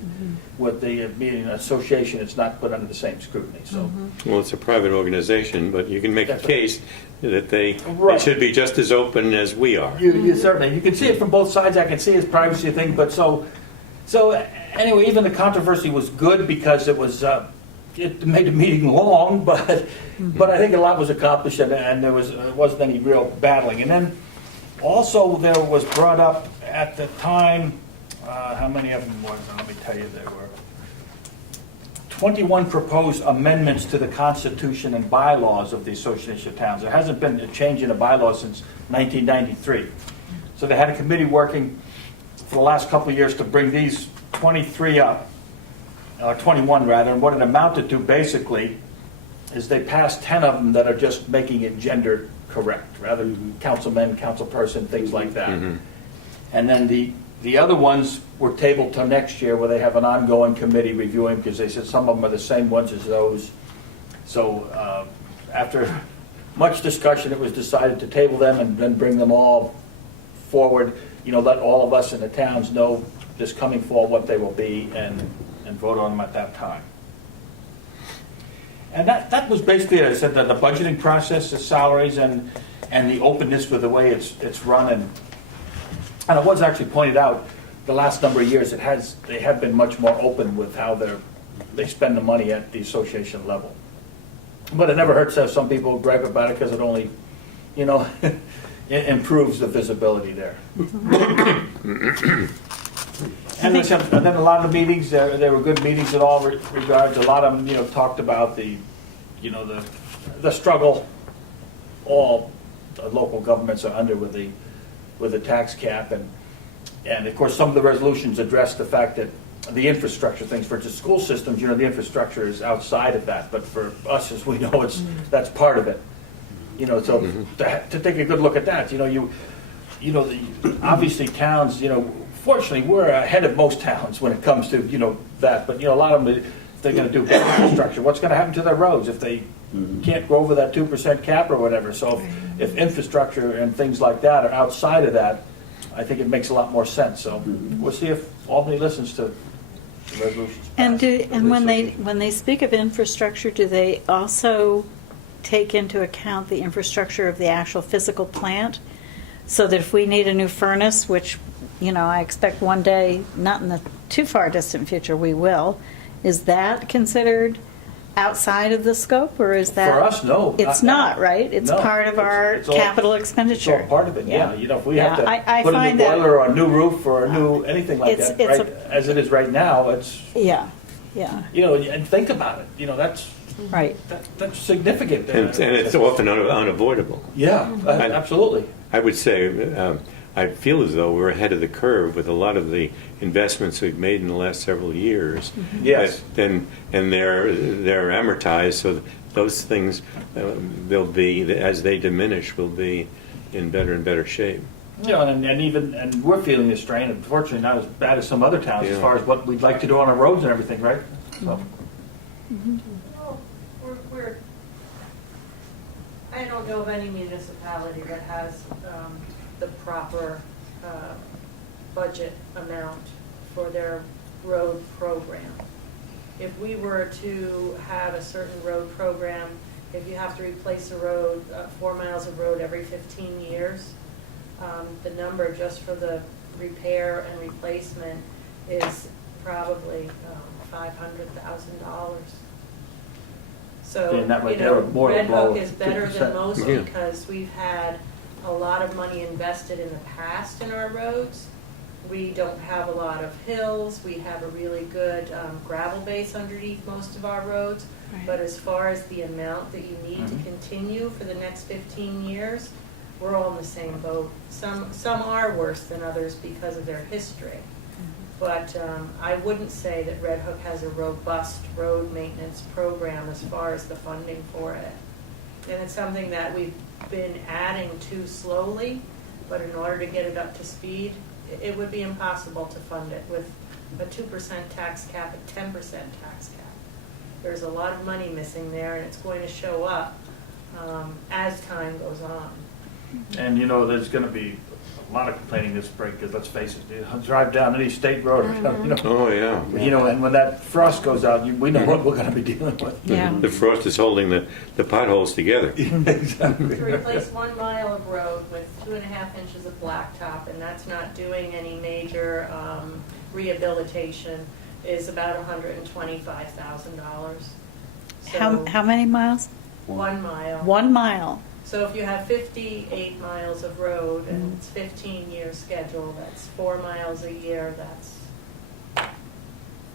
With the being an association, it's not put under the same scrutiny, so. Well, it's a private organization, but you can make a That's right. case that they Right. should be just as open as we are. You certainly, you can see it from both sides. I can see his privacy thing, but so anyway, even the controversy was good because it was, it made the meeting long, but I think a lot was accomplished and there wasn't any real battling. And then also there was brought up at the time, how many of them was, let me tell you, there were 21 proposed amendments to the Constitution and bylaws of the Association of Towns. There hasn't been a change in the bylaws since 1993. So they had a committee working for the last couple of years to bring these 23 up, 21 rather, and what it amounted to basically is they passed 10 of them that are just making it gender correct, rather councilman, councilperson, things like that. And then the other ones were tabled till next year where they have an ongoing committee reviewing because they said some of them are the same ones as those. So after much discussion, it was decided to table them and then bring them all forward, let all of us in the towns know this coming fall what they will be and vote on them at that time. And that was basically it. I said that the budgeting process, the salaries, and the openness with the way it's run. And it was actually pointed out the last number of years they have been much more open with how they spend the money at the association level. But it never hurts to have some people gripe about it because it only, it improves the visibility there. And then a lot of the meetings, there were good meetings in all regards. A lot of them, talked about the struggle all local governments are under with the tax cap, and of course some of the resolutions address the fact that the infrastructure things for just school systems, the infrastructure is outside of that, but for us, as we know, that's part of it. So to take a good look at that, obviously towns, fortunately, we're ahead of most towns when it comes to, that. But, a lot of them, if they're going to do infrastructure, what's going to happen to their roads if they can't go over that 2% cap or whatever? So if infrastructure and things like that are outside of that, I think it makes a lot more sense. So we'll see if Albany listens to the resolutions. And when they speak of infrastructure, do they also take into account the infrastructure of the actual physical plant? So that if we need a new furnace, which I expect one day, not in the too far distant future, we will. Is that considered outside of the scope, or is that? For us, no. It's not, right? It's No, part of our it's all- capital expenditure. It's all part of it, yeah. If we have to I put a find new that- boiler or a new roof or a new anything like It's- that, it's right, as it is right now, it's, Yeah. and think about it. That's Right. that's significant. And it's often unavoidable. Yeah, absolutely. I would say, I feel as though we're ahead of the curve with a lot of the investments we've made in the last several years. Yes. And they're amortized, so those things, they'll be, as they diminish, will be in better and better shape. And we're feeling the strain. Unfortunately, not as bad as some other towns as Yeah. far as what we'd like to do on our roads and everything, right? So, Well, I don't know of any municipality that has the proper budget amount for their road program. If we were to have a certain road program, if you have to replace a road, 4 miles of road every 15 years, the number just for the repair and replacement is probably $500,000. So, And that right there would more Red than blow Hook is better 50%. than most Yeah. because we've had a lot of money invested in the past in our roads. We don't have a lot of hills. We have a really good gravel base underneath most of our roads. Right. But as far as the amount that you need to continue for the next 15 years, we're all in the same boat. Some are worse than others because of their history. But I wouldn't say that Red Hook has a robust road maintenance program as far as the funding for it. And it's something that we've been adding to slowly, but in order to get it up to speed, it would be impossible to fund it with a 2% tax cap, a 10% tax cap. There's a lot of money missing there, and it's going to show up as time goes on. And you know, there's gonna be a lot of complaining this spring, because let's face it, you drive down any state road, you know, Oh, yeah. you know, and when that frost goes out, we know what we're gonna be dealing with. Yeah. The frost is holding the potholes together. Exactly. To replace 1 mile of road with 2.5 inches of blacktop, and that's not doing any major rehabilitation, is about $125,000. How many miles? 1 mile. 1 mile. So if you have 58 miles of road and it's 15-year schedule, that's 4 miles a year, that's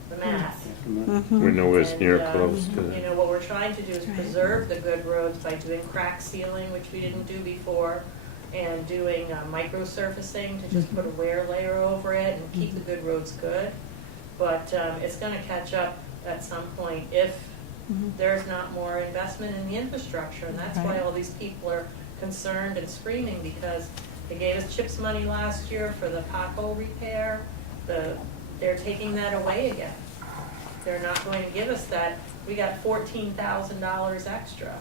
the math. Mhm. We're nowhere And, near close to You that. know, what we're trying to do is Right. preserve the good roads by doing crack sealing, which we didn't do before, and doing micro surfacing to just put a wear layer over it and keep the good roads good. But it's gonna catch up at some point if Mhm. there's not more investment in the infrastructure. And that's why Right. all these people are concerned and screaming, because they gave us CHIPS money last year for the pothole repair. They're taking that away again. They're not going to give us that. We got $14,000 extra.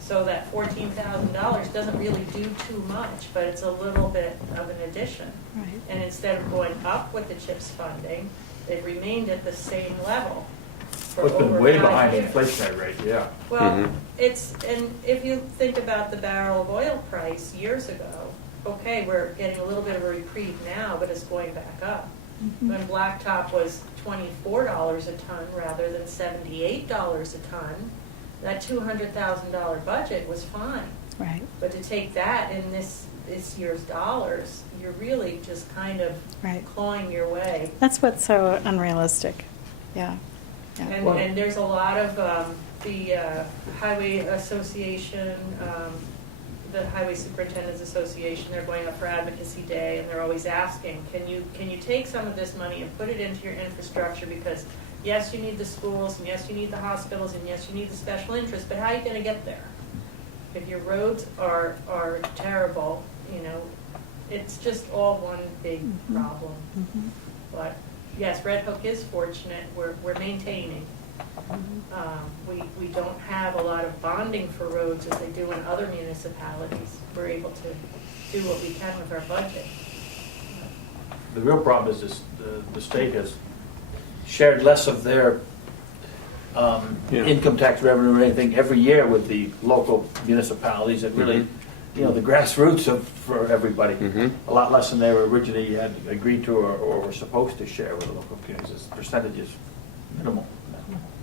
So that $14,000 doesn't really do too much, but it's a little bit of an addition. Right. And instead of going up with the CHIPS funding, they've remained at the same level for It's been over way 5 behind the years. inflationary rate, yeah. Well, Mhm. and if you think about the barrel of oil price years ago, okay, we're getting a little bit of a reprieve now, but it's going back up. When blacktop was $24 a ton rather than $78 a ton, that $200,000 budget was fine. Right. But to take that in this year's dollars, you're really just kind of Right. clawing your way. That's what's so unrealistic. Yeah. Yeah. And there's a lot of the Highway Association, the Highway Superintendent's Association, they're going up for Advocacy Day, and they're always asking, can you take some of this money and put it into your infrastructure? Because yes, you need the schools, and yes, you need the hospitals, and yes, you need the special interests, but how are you going to get there? If your roads are terrible, you know, it's just all one big problem. Mhm. But yes, Red Hook is fortunate. We're maintaining. We don't have a lot of bonding for roads as they do in other municipalities. We're able to do what we can with our budget. The real problem is this, the state has shared less of their Yeah. income tax revenue or anything every year with the local municipalities, and really, you know, the grassroots for everybody. Mhm. A lot less than they were originally had agreed to or were supposed to share with the local communities. The percentage is minimal.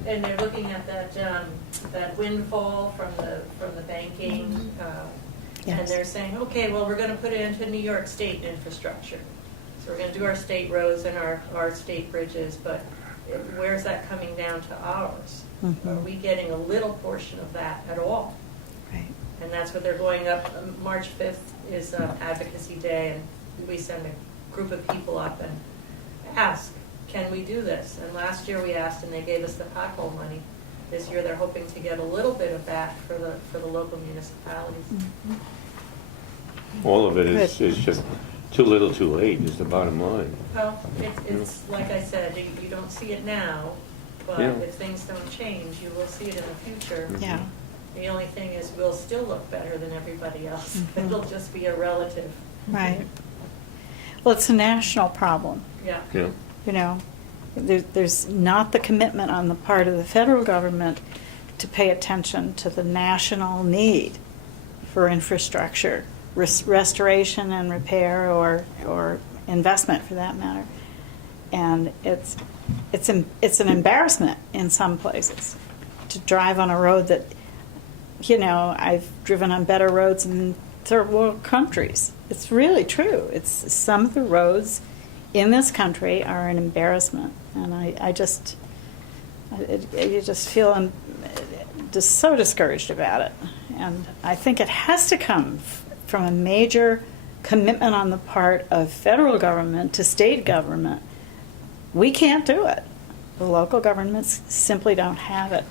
And they're looking at that windfall from the banking, and Yes. they're saying, okay, well, we're going to put it into New York State infrastructure. So we're going to do our state roads and our state bridges, but where's that coming down to ours? Mhm. Are we getting a little portion of that at all? Right. And that's what they're going up. March 5th is Advocacy Day, and we send a group of people up and ask, can we do this? And last year we asked, and they gave us the pothole money. This year they're hoping to get a little bit of that for the local municipalities. All of it is Good. just too little, too late is the bottom line. Well, it's like I said, you don't see it now, but Yeah. if things don't change, you will see it in the future. Yeah. The only thing is, we'll still look better than everybody else. Mhm. It'll just be a relative. Right. Well, it's a national problem. Yeah. Yeah. You know, there's not the commitment on the part of the federal government to pay attention to the national need for infrastructure, restoration and repair, or investment for that matter. And it's an embarrassment in some places to drive on a road that, you know, I've driven on better roads in third world countries. It's really true. It's some of the roads in this country are an embarrassment, and I just feel just so discouraged about it. And I think it has to come from a major commitment on the part of federal government to state government. We can't do it. The local governments simply don't have it.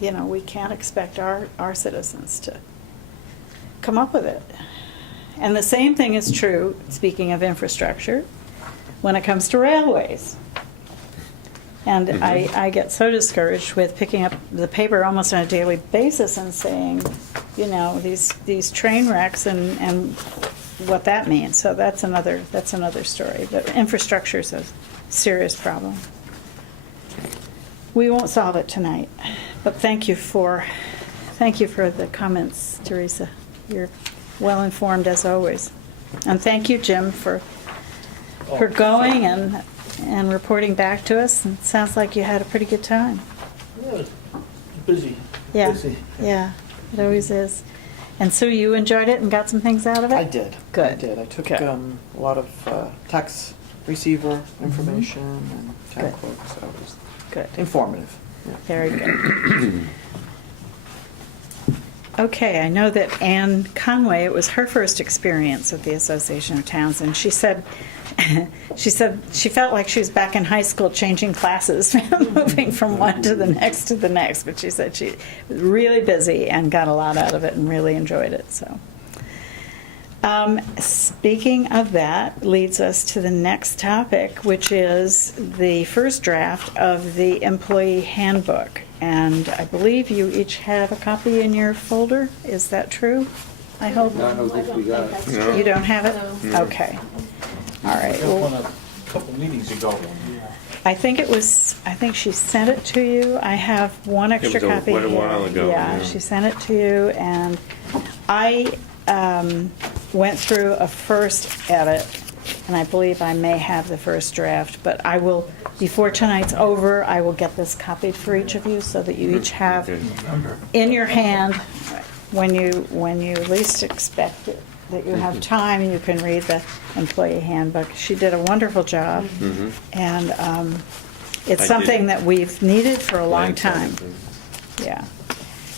You know, we can't expect our citizens to come up with it. And the same thing is true, speaking of infrastructure, when it comes to railways. And I get so discouraged with picking up the paper almost on a daily basis and saying, you know, these train wrecks and what that means. So that's another story. But infrastructure is a serious problem. We won't solve it tonight, but thank you for the comments, Teresa. You're well informed as always. And thank you, Jim, for going and reporting back to us. And it sounds like you had a pretty good time. Yeah, it was busy. Yeah, Busy. yeah, it always is. And Sue, you enjoyed it and got some things out of it? I did. Good. I did. I took Good. a lot of tax receiver information and town Good. clerk, so it was Good. informative. Yeah. Very good. Okay, I know that Anne Conway, it was her first experience at the Association of Towns, and she said she felt like she was back in high school changing classes, moving from one to the next, but she said she was really busy and got a lot out of it and really enjoyed it. So, speaking of that, leads us to the next topic, which is the first draft of the employee handbook. And I believe you each have a copy in your folder. Is that true? I hope. No, I don't think we got it. that's No. true. You don't have it? No. Okay. All right. I got Well, one a couple meetings ago. I think she sent it to you. I have one extra was copy quite a here. while ago, Yeah, yeah. she sent it to you, and I went through a first edit, and I believe I may have the first draft, but I will, before tonight's over, I will get this copied for each of you so that you each have Okay. in your hand when you least expect it, that you have time, you can read the employee handbook. She did a wonderful job, and it's I something did. that we've needed for a long Glance at time. it. Yeah,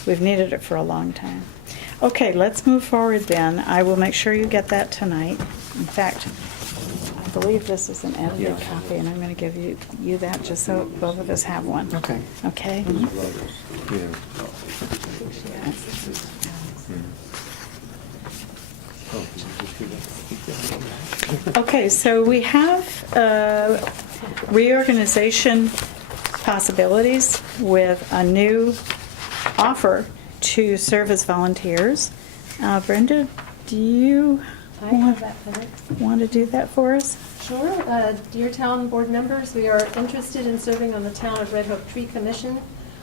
we've needed it for a long time. Okay, let's move forward then. I will make sure you get that tonight. In fact, I believe this is an edited copy, and I'm going to give you that just so both of us have one. Okay. Okay? Yeah. Okay, so we have reorganization possibilities with a new offer to serve as volunteers. Brenda, do you I have that minute. want to do that for us? Sure. Dear town board members, we are interested in serving on the Town of Red Hook Tree Commission.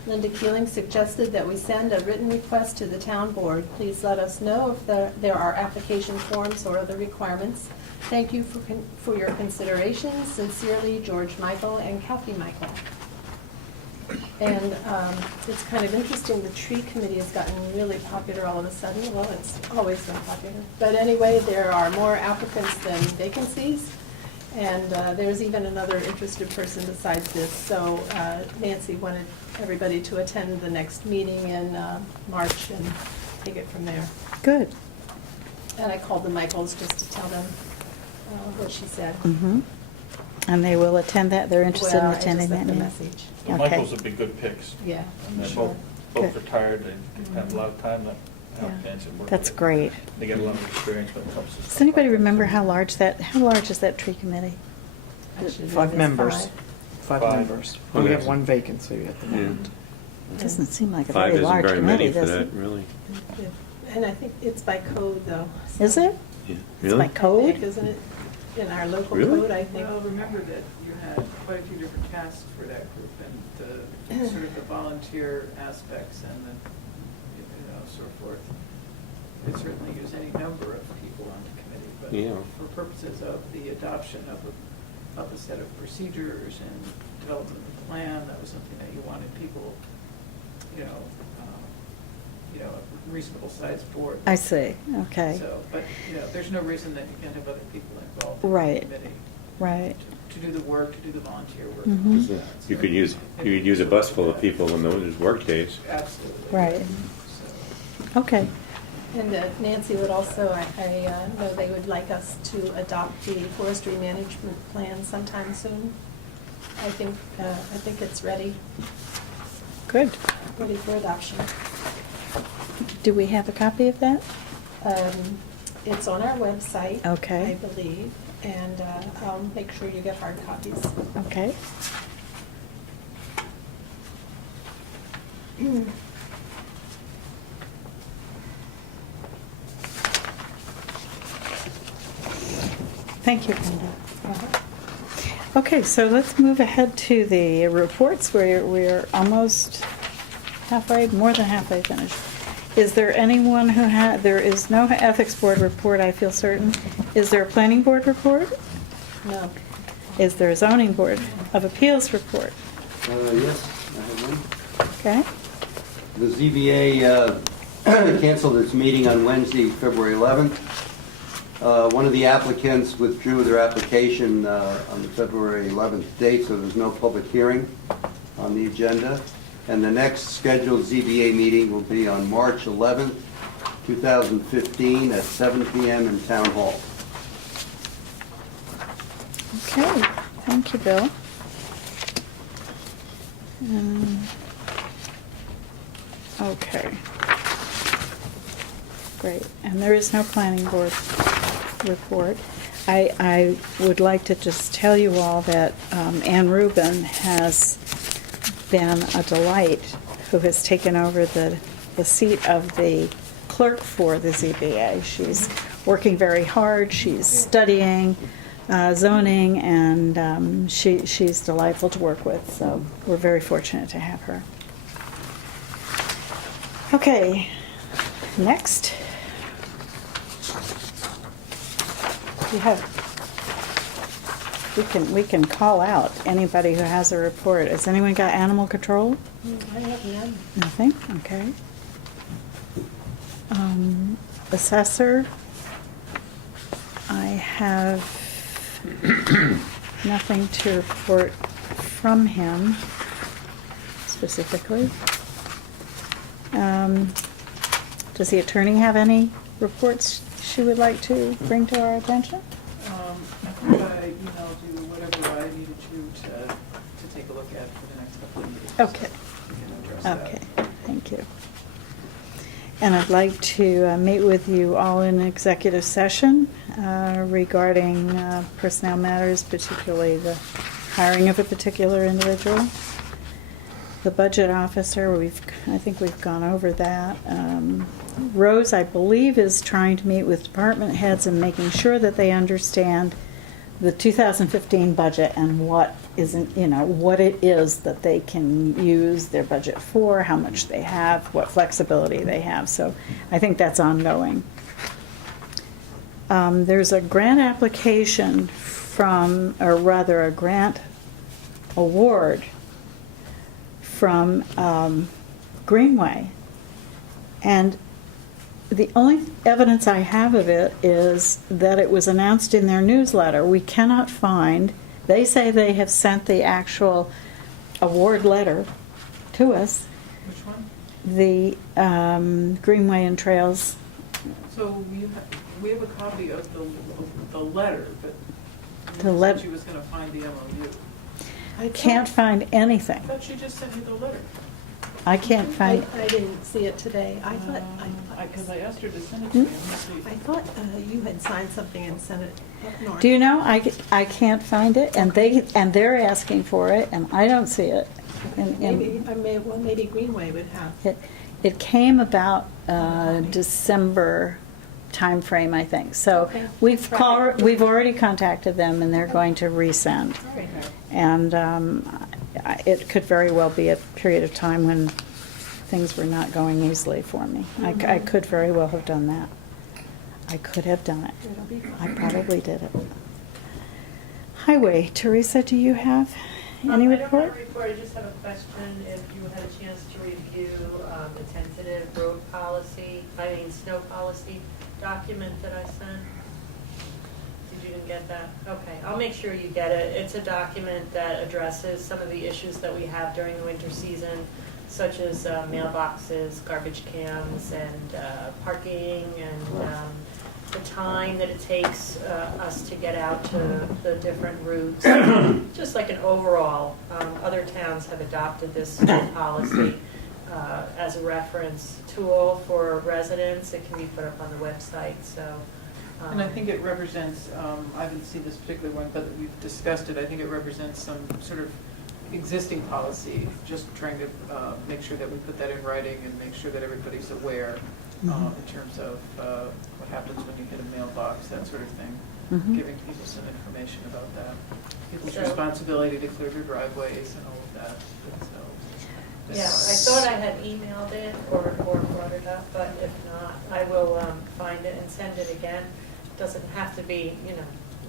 Linda Keeling suggested that we send a written request to the town board. Please let us know if there are application forms or other requirements. Thank you for your consideration. Sincerely, George Michael and Kathy Michael. And it's kind of interesting, the tree committee has gotten really popular all of a sudden. Well, it's always been popular. But anyway, there are more applicants than vacancies. And there's even another interested person besides this. So Nancy wanted everybody to attend the next meeting in March and take it from there. Good. And I called the Michaels just to tell them what she said. Mm-hmm. And they will attend that? They're interested in Well, attending that I just left meeting? a message. The Okay. Michaels would be good picks. Yeah, And they're sure. both Good. retired, they have a lot of time to help Yeah. Nancy work. That's with it. great. They get a lot of experience when it comes to stuff. Does anybody like that. remember how large is that tree committee? Actually, Five there's members. Five. Members. Oh, We have that's- one vacancy at the Yeah. moment. It doesn't seem like a Five very isn't large very committee, many for does that, it? really. And I think it's by code, though. so- Is it? Yeah. It's by Really? I code? think, isn't it? In our local Really? code, I think. Well, remember that you had quite a few different tasks for that group, and the, sort of the volunteer aspects and the, so forth. Could certainly use any number of people on the committee, but Yeah. for purposes of the adoption of a set of procedures and development of a plan, that was something that you wanted people, a reasonable sized board. I see, okay. So, but, there's no reason that you can't have other people involved in Right. the committee. Right. To do the work, to do the volunteer work. Mhm. and all that. You So could use I think a bus full of that- people when those work days. Absolutely. Right. So, Okay. And Nancy would also, I know they would like us to adopt the forestry management plan sometime soon. I think it's ready Good. for adoption. Do we have a copy of that? It's on our website. Okay. I believe, and I'll make sure you get hard copies. Okay. Thank you, Brenda. Okay, so let's move ahead to the reports. We're almost halfway, more than halfway finished. Is there anyone who there is no ethics board report, I feel certain. Is there a planning board report? No. Is there a zoning board of appeals report? Yes, I have one. Okay, The ZBA canceled its meeting on Wednesday, February 11th. One of the applicants withdrew their application on the February 11th date, so there's no public hearing on the agenda. And the next scheduled ZBA meeting will be on March 11th, 2015 at 7 p.m. in Town Hall. okay, thank you, Bill. Okay. Great, and there is no planning board report. I would like to just tell you all that Ann Rubin has been a delight, who has taken over the seat of the clerk for the ZBA. She's working very hard, she's studying zoning, and she's delightful to work with, so we're very fortunate to have her. Okay, next. We can call out anybody who has a report. Has anyone got animal control? I have none. Nothing? Okay. Assessor, I have nothing to report from him specifically. Does the attorney have any reports she would like to bring to our attention? I think I emailed you whatever I needed you to take a look at for the next couple of meetings. Okay. We can address that. Okay, thank you. And I'd like to meet with you all in executive session regarding personnel matters, particularly the hiring of a particular individual. The budget officer, I think we've gone over that. Rose, I believe, is trying to meet with department heads and making sure that they understand the 2015 budget and what it is that they can use their budget for, how much they have, what flexibility they have. So I think that's ongoing. There's a grant application a grant award from Greenway. And the only evidence I have of it is that it was announced in their newsletter. We cannot find, they say they have sent the actual award letter to us, Which one? the Greenway and Trails. So we have a copy of the letter, but The you let- said she was gonna find the MOU. I Can't find I anything. thought she just sent you the letter. I can't find, I didn't see it today. I thought, Because I asked her to send it to me. Let me see. I thought you had signed something and sent it up north. do you know, I can't find it, and they're asking for it, and I don't see it. And- Maybe Greenway would have. It came about December timeframe, I think. So Okay. we've already contacted them, and they're going to resend. All right. And it could very well be a period of time when things were not going easily for me. I could very well have done that. I could have done it. It'll be I fine. probably did it. Highway, Teresa, do you have any I don't report? have a report, I just have a question. If you had a chance to review the tentative snow policy document that I sent? Did you even get that? Okay, I'll make sure you get it. It's a document that addresses some of the issues that we have during the winter season, such as mailboxes, garbage cans, and parking, and the time that it takes us to get out to the different routes. Just like an overall, other towns have adopted this policy as a reference tool for residents. It can be put up on the website, so. And I think it represents, I haven't seen this particular one, but we've discussed it, I think it represents some sort of existing policy, just trying to make sure that we put that in writing and make sure that everybody's aware in terms of what happens when you hit a mailbox, that sort of thing. Mhm. Giving people some information about that. People's So- responsibility to clear their driveways and all of that. So, Yeah, I thought I had emailed it or brought it up, but if not, I will find it and send it again. Doesn't have to be,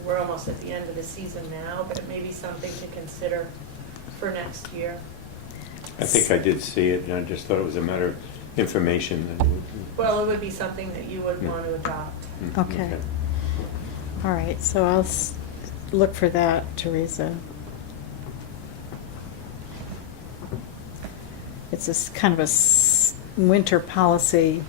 we're almost at the end of the season now, but it may be something to consider for next year. I think I did see it, and I just thought it was a matter of information. Well, it would be something that you would want to adopt. Okay. All right, so I'll look for that, Teresa. It's kind of a winter policy.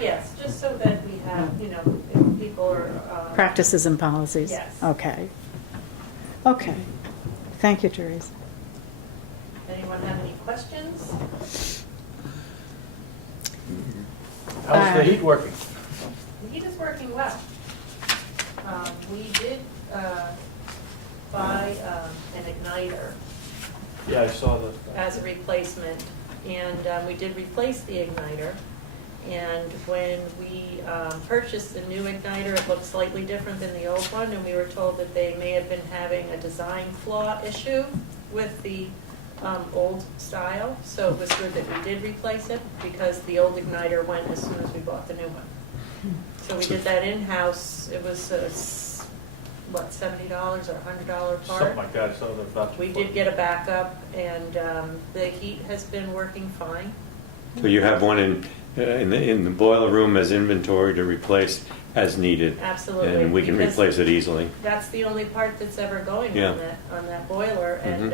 Yes, just so that we have, if people are. Practices and policies? Yes. Okay. Okay. Thank you, Teresa. Anyone have any questions? How's the heat working? The heat is working well. We did buy an igniter Yeah, I saw the. as a replacement, and we did replace the igniter. And when we purchased the new igniter, it looked slightly different than the old one, and we were told that they may have been having a design flaw issue with the old style. So it was good that we did replace it, because the old igniter went as soon as we bought the new one. So we did that in-house. It was, $70 or $100 part? Something like that, so the voucher. We did get a backup, and the heat has been working fine. So you have one in the boiler room as inventory to replace as needed. Absolutely. And we can because replace it easily. That's the only part that's ever going Yeah. on that boiler. And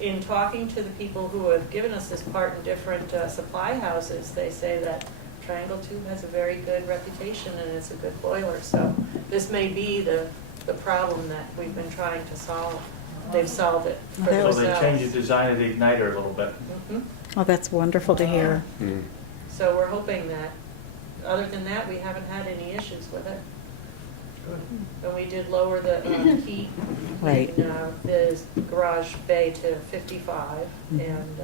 in talking to the people who have given us this part in different supply houses, they say that Triangle Tube has a very good reputation and it's a good boiler. So this may be the problem that we've been trying to solve. They've solved it for So So themselves. they changed the design of the igniter a little bit. Mhm. Oh, that's wonderful to hear. Mm. So we're hoping that, other than that, we haven't had any issues with it. And we did lower the heat Right. in the garage bay to 55 and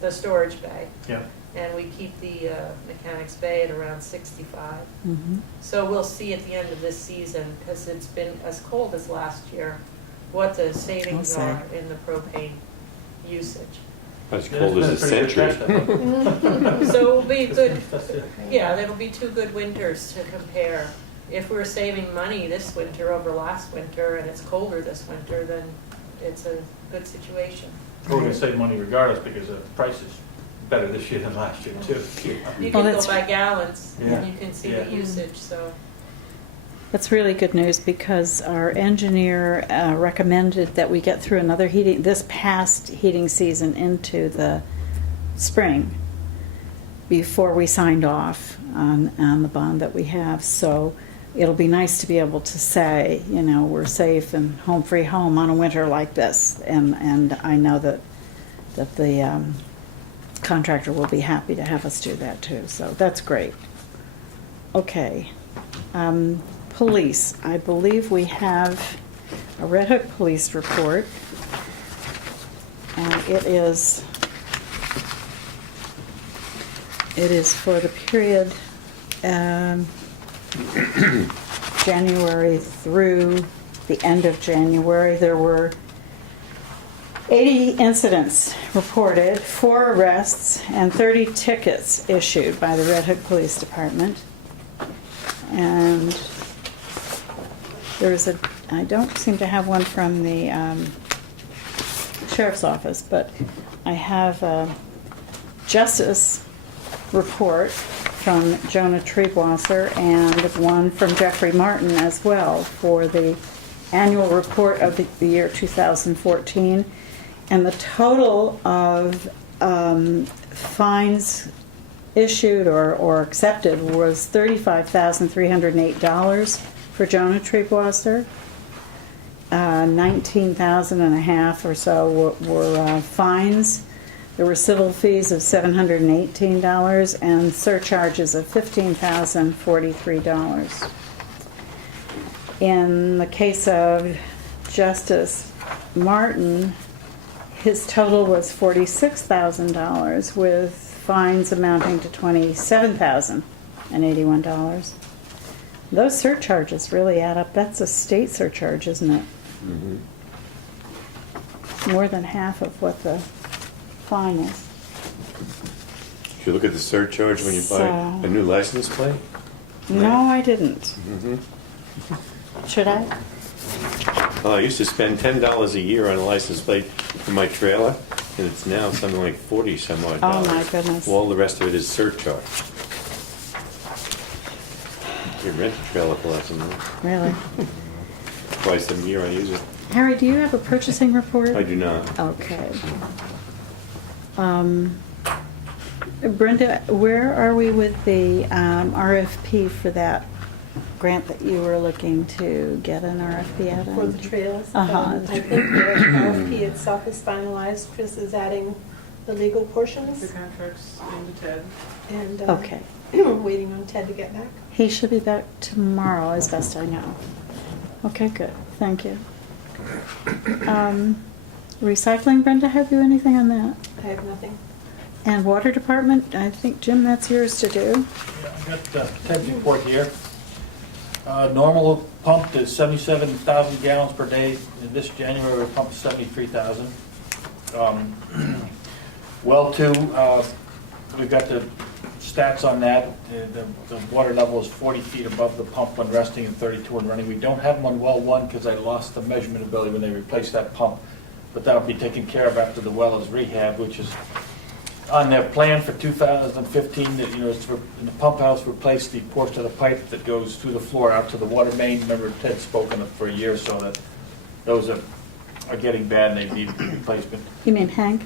the storage bay. Yeah. And we keep the mechanics bay at around 65. Mhm. So we'll see at the end of this season, because it's been as cold as last year, what the savings I'll are in the propane usage. As Yeah, cold it's as a been a pretty good century. test, I think. So it'll be good, That's it. yeah, that'll be two good winters to compare. If we're saving money this winter over last winter and it's colder this winter, then it's a good situation. We're gonna save money regardless because the price is better this year than last year too. You Well, can that's- go by gallons, Yeah. and you can see Yeah. the usage, so. That's really good news, because our engineer recommended that we get through this past heating season into the spring before we signed off on the bond that we have. So it'll be nice to be able to say, we're safe and home free home on a winter like this. And I know that the contractor will be happy to have us do that too. So that's great. Okay. Police, I believe we have a Red Hook Police report, and it is for the period January through the end of January. There were 80 incidents reported, 4 arrests, and 30 tickets issued by the Red Hook Police Department. And I don't seem to have one from the Sheriff's Office, but I have a Justice report from Jonah Treebwasser and one from Jeffrey Martin as well for the annual report of the year 2014. And the total of fines issued or accepted was $35,308 for Jonah Treebwasser. 19,500 or so were fines. There were civil fees of $718 and surcharges of $15,043. In the case of Justice Martin, his total was $46,000 with fines amounting to $27,081. Those surcharges really add up. That's a state surcharge, isn't it? Mhm. More than half of what the fine is. Did you look at the surcharge when you buy So- a new license plate? No, I didn't. Mhm. Should I? I used to spend $10 a year on a license plate for my trailer, and it's now something like 40 some odd Oh, dollars. my goodness. All the rest of it is surcharge. You rent a trailer for less than that. Really? Twice a year I use it. Harry, do you have a purchasing report? I do not. Okay. Brenda, where are we with the RFP for that grant that you were looking to get an RFP out of? For the trails. Uh-huh. I think the RFP itself is finalized. Chris is adding the legal portions. The contracts into Ted. And Okay. waiting on Ted to get back. He should be back tomorrow, as best I know. Okay, good. Thank you. Recycling, Brenda, have you anything on that? I have nothing. And water department, I think, Jim, that's yours to do. I got Ted's report here. Normal pump is 77,000 gallons per day. In this January, we pumped 73,000. Well, two, we've got the stats on that. The water level is 40 feet above the pump when resting and 32 when running. We don't have them on well one because I lost the measurement ability when they replaced that pump. But that'll be taken care of after the well is rehab, which is on their plan for 2015, that, is for, in the pump house, replace the portion of the pipe that goes through the floor out to the water main. Remember, Ted's spoken for a year or so that those are getting bad and they need replacement. You mean Hank?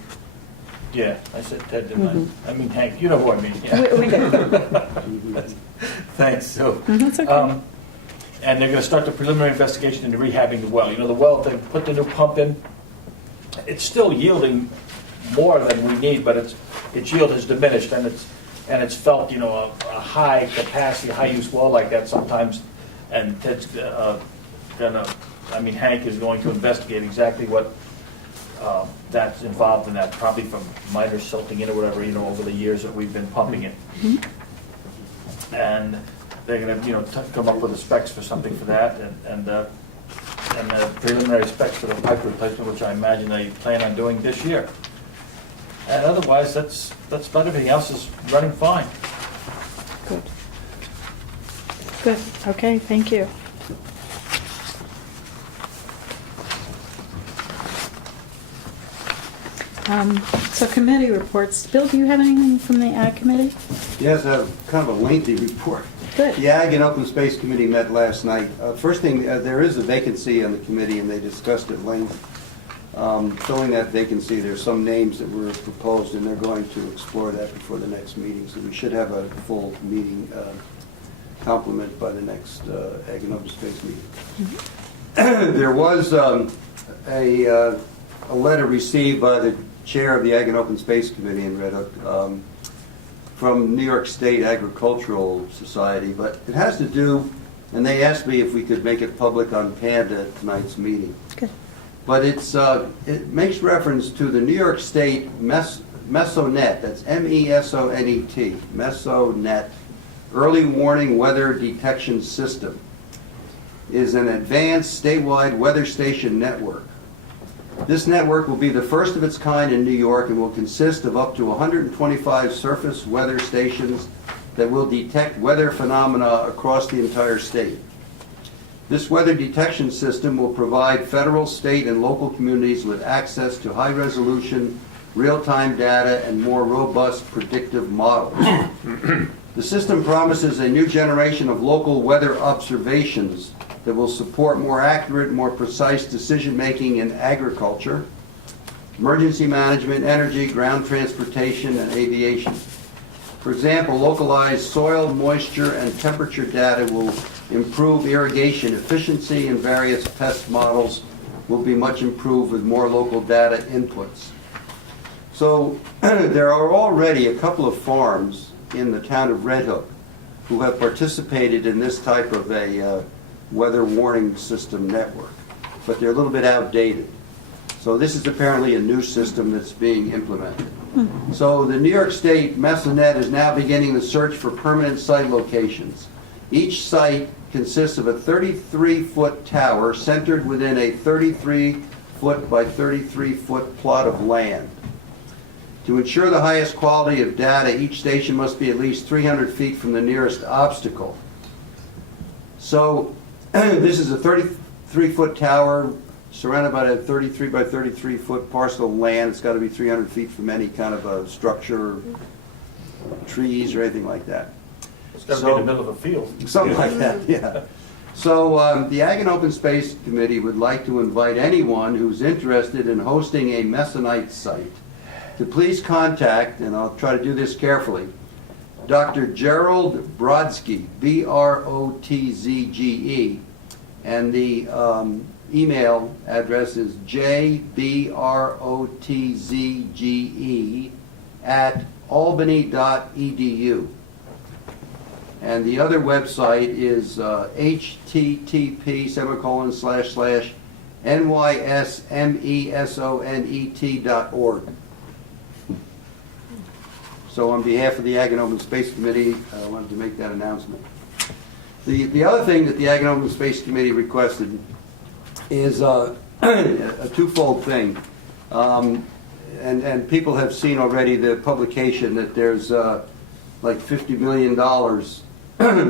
Yeah, I said Ted, didn't Mhm. I? I mean Hank, you know who I mean. Yeah. We do. Thanks, Sue. That's okay. And they're gonna start the preliminary investigation into rehabbing the well. The well, they put the new pump in, it's still yielding more than we need, but its yield has diminished, and it's felt, a high capacity, high use well like that sometimes. And Ted's Hank is going to investigate exactly what that's involved in that, probably from minor silting in or whatever, over the years that we've been pumping it. Mhm. And they're gonna, come up with the specs for something for that, and the preliminary specs for the pipe replacement, which I imagine they plan on doing this year. And otherwise, that's about everything else is running fine. Good. Good. Okay, thank you. So committee reports. Bill, do you have anything from the Ag Committee? Yes, I have kind of a lengthy report. Good. The Ag and Open Space Committee met last night. First thing, there is a vacancy on the committee, and they discussed at length filling that vacancy. There's some names that were proposed, and they're going to explore that before the next meeting. So we should have a full meeting complement by the next Ag and Open Space meeting. Mm-hmm. There was a letter received by the chair of the Ag and Open Space Committee in Red Hook from New York State Agricultural Society, but it has to do, and they asked me if we could make it public on Panda at tonight's meeting. Good. But it makes reference to the New York State Mesonet, that's MESONET, Mesonet, Early Warning Weather Detection System, is an advanced statewide weather station network. This network will be the first of its kind in New York and will consist of up to 125 surface weather stations that will detect weather phenomena across the entire state. This weather detection system will provide federal, state, and local communities with access to high-resolution, real-time data and more robust predictive models. The system promises a new generation of local weather observations that will support more accurate, more precise decision-making in agriculture, emergency management, energy, ground transportation, and aviation. For example, localized soil, moisture, and temperature data will improve irrigation efficiency, and various pest models will be much improved with more local data inputs. So there are already a couple of farms in the town of Red Hook who have participated in this type of a weather warning system network. but they're a little bit outdated. So this is apparently a new system that's being implemented. So the New York State Mesonet is now beginning the search for permanent site locations. Each site consists of a 33-foot tower centered within a 33-foot by 33-foot plot of land. To ensure the highest quality of data, each station must be at least 300 feet from the nearest obstacle. So this is a 33-foot tower surrounded by a 33 by 33-foot parcel of land. It's got to be 300 feet from any kind of a structure, trees, or anything like that. It's got to be in the middle of a field. Something like that, yeah. So the Ag and Open Space Committee would like to invite anyone who's interested in hosting a Mesonite site to please contact, and I'll try to do this carefully, Dr. Gerald Brodsky, Brotzge, and the email address is jbrotzge@albany.edu. And the other website is http://nysmesonet.org. So on behalf of the Ag and Open Space Committee, I wanted to make that announcement. The other thing that the Ag and Open Space Committee requested is a twofold thing. And people have seen already the publication that there's like $50 million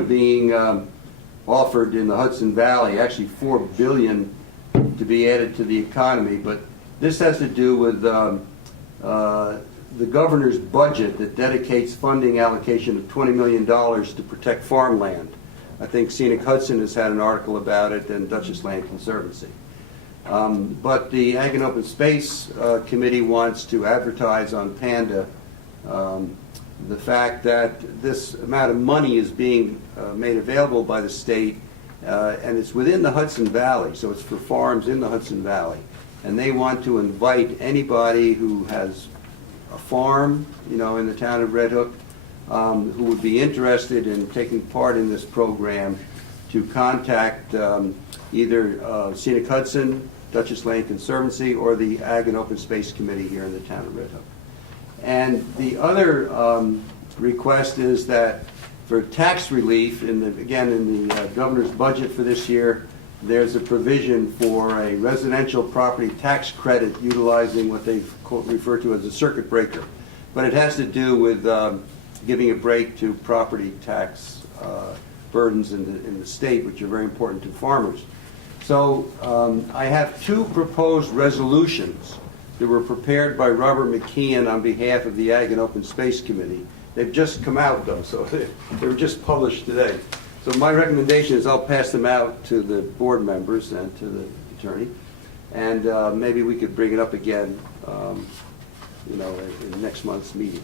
being offered in the Hudson Valley, actually $4 billion to be added to the economy. But this has to do with the governor's budget that dedicates funding allocation of $20 million to protect farmland. I think Scenic Hudson has had an article about it, and Dutchess Land Conservancy. But the Ag and Open Space Committee wants to advertise on Panda the fact that this amount of money is being made available by the state, and it's within the Hudson Valley, so it's for farms in the Hudson Valley. And they want to invite anybody who has a farm, in the town of Red Hook, who would be interested in taking part in this program to contact either Scenic Hudson, Dutchess Land Conservancy, or the Ag and Open Space Committee here in the town of Red Hook. And the other request is that for tax relief, in the governor's budget for this year, there's a provision for a residential property tax credit utilizing what they refer to as a circuit breaker. But it has to do with giving a break to property tax burdens in the state, which are very important to farmers. So I have two proposed resolutions that were prepared by Robert McKeon on behalf of the Ag and Open Space Committee. They've just come out, though, so they were just published today. So my recommendation is I'll pass them out to the board members and to the attorney, and maybe we could bring it up again, in next month's meetings.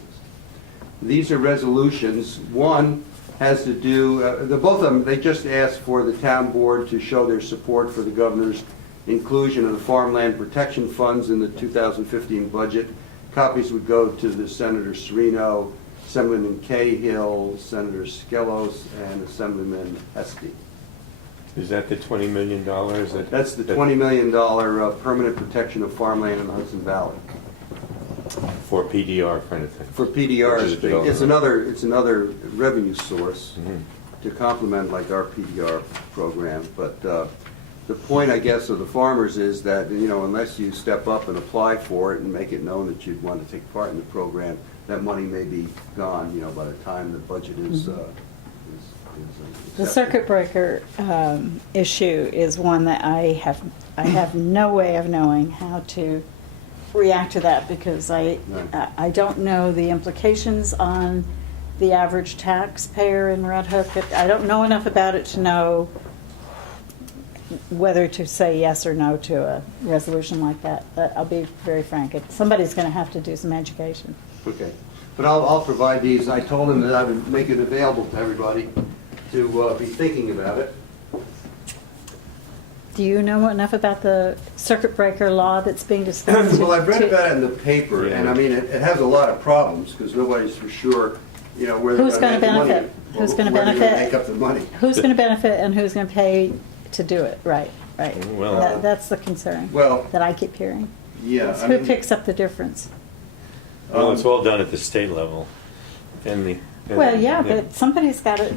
These are resolutions. One has to do, both of them, they just asked for the town board to show their support for the governor's inclusion of the farmland protection funds in the 2015 budget. Copies would go to the Senator Serino, Assemblyman Cahill, Senator Skelos, and Assemblyman Hesty. Is that the $20 million? That's the $20 million permanent protection of farmland in the Hudson Valley. For PDR kind of thing? For PDR, it's another revenue source to complement like our PDR program. But the point, I guess, of the farmers is that, unless you step up and apply for it and make it known that you'd want to take part in the program, that money may be gone, by the time the budget is The circuit breaker issue is one that I have no way of knowing how to react to that, because I don't know the implications on the average taxpayer in Red Hook. I don't know enough about it to know whether to say yes or no to a resolution like that. But I'll be very frank, somebody's going to have to do some education. Okay, but I'll provide these. I told him that I would make it available to everybody to be thinking about it. Do you know enough about the circuit breaker law that's being discussed? Well, I've read about it in the paper, and I mean, it has a lot of problems because nobody's for sure, where they're Who's going to benefit? Who's going to benefit? Make up the money. Who's going to benefit and who's going to pay to do it? Right. right. Well- That's the concern Well, that I keep hearing. yeah. It's I who mean, picks up the difference? Well, it's all done at the state level. And Well, yeah, but somebody's got to,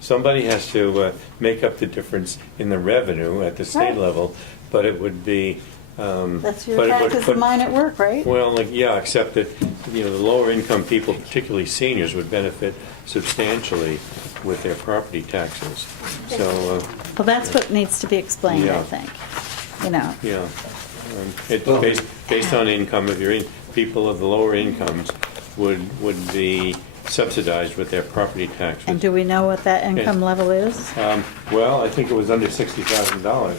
somebody has to make up the difference in the revenue at the state Right. level, but it would be. that's your but it would taxes put- and mine at work, right? Well, like, yeah, except that, the lower income people, particularly seniors, would benefit substantially with their property taxes. So, Well, that's what needs to be explained, I Yeah. think. You know, yeah, it's based on income. If people of the lower incomes would be subsidized with their property taxes. and do we know what that income level is? Well, I think it was under $60,000.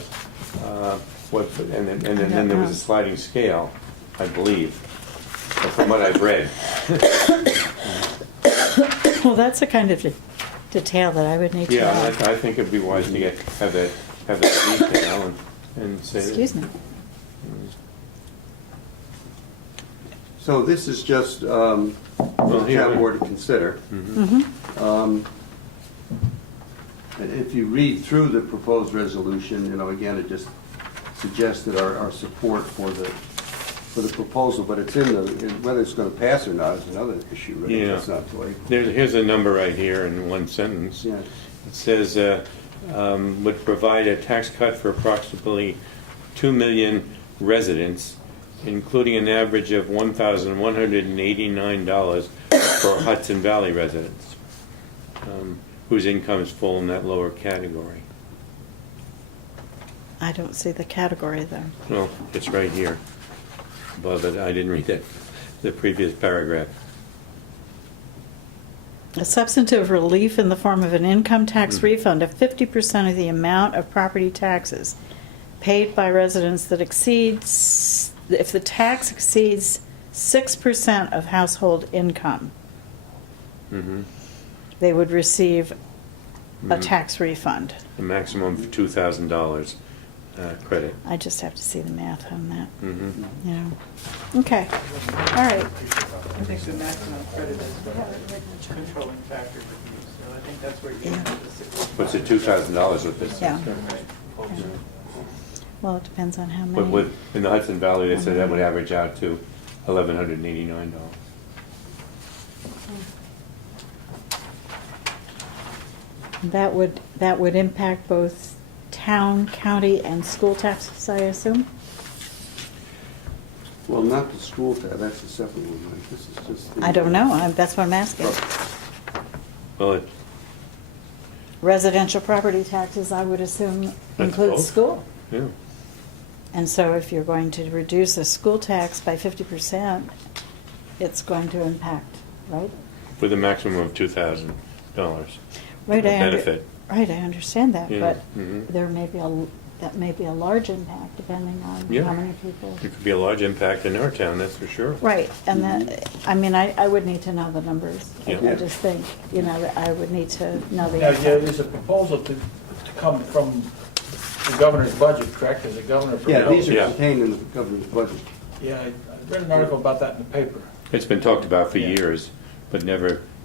And then there was a sliding scale, I believe, from what I've read. Well, that's the kind of detail that I would need to Yeah, know. I think it'd be wise to have that detail and say. Excuse me. So this is just for the here- town board to consider. Mm-hmm. If you read through the proposed resolution, again, it just suggested our support for the proposal, but it's whether it's going to pass or not is another issue, really. Yeah. That's not like, Here's a number right here in one sentence. yeah. It says, would provide a tax cut for approximately 2 million residents, including an average of $1,189 for Hudson Valley residents, whose incomes fall in that lower category. I don't see the category though. Well, it's right here above it. I didn't read the previous paragraph. A substantive relief in the form of an income tax refund of 50% of the amount of property taxes paid by residents that exceeds, if the tax exceeds 6% of household income, Mm-hmm. they would receive a tax refund. A maximum of $2,000 credit. I just have to see the math on that, Mm-hmm. you know. Okay, all right. I think the maximum credit is the controlling factor for these, so I think that's where you Yeah. get the 60. What's the $2,000 with this? Yeah. Right. Well, it depends on how But many. in the Hudson Valley, they said that would average out to $1,189. That would impact both town, county, and school taxes, I assume? Well, not the school tab, that's a separate one, right? This is just. I don't know, that's what I'm asking. Well, Residential property taxes, I would assume, include both. school. yeah. And so if you're going to reduce a school tax by 50%, it's going to impact, right? With a maximum of $2,000. Right, benefit. Right, I understand that, Yeah, but mhm. that may be a large impact depending on Yeah. how many people. It could be a large impact in our town, that's for sure. Right, and that, I mean, I would need to know the numbers. Yeah. I just think, that I would need to know the Now, impact. there's a proposal to come from the governor's budget, correct? Is the governor? Yeah, these Yeah. are contained in the governor's budget. Yeah, I read an article about that in the paper. It's been talked about for Yeah. years, but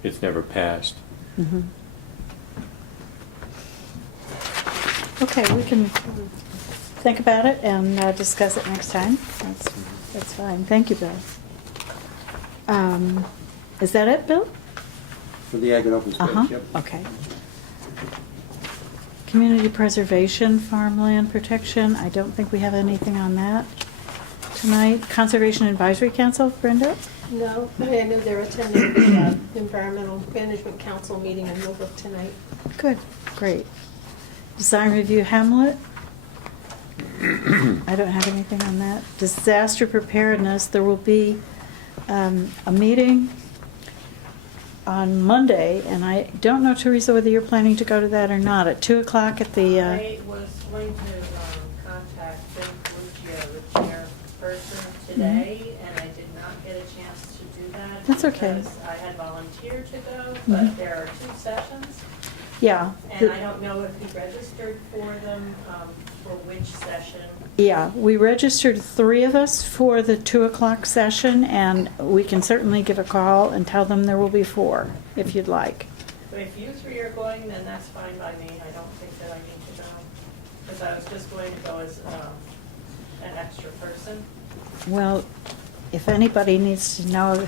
it's never passed. Mhm. Okay, we can think about it and discuss it next time. That's fine. Thank you, Bill. Is that it, Bill? For the Ag and Open Space, Uh-huh, yep. okay. Community preservation, farmland protection, I don't think we have anything on that tonight. Conservation Advisory Council, Brenda? No, I know they're attending the Environmental Management Council meeting in Millbrook tonight. Good, great. Design Review Hamlet? I don't have anything on that. Disaster preparedness, there will be a meeting on Monday, and I don't know, Teresa, whether you're planning to go to that or not, at 2 o'clock at the, I was going to contact Jim Lucio, the chairperson, today, and I did not get a chance to do that. That's okay. Because I had volunteered to go, Mhm. but there are 2 sessions, yeah. and I don't know if he registered for them, for which session. Yeah, we registered 3 of us for the 2 o'clock session, and we can certainly give a call and tell them there will be 4, if you'd like. But if you 3 are going, then that's fine by me. I don't think that I need to go. because I was just going to go as an extra person. Well, if anybody needs to know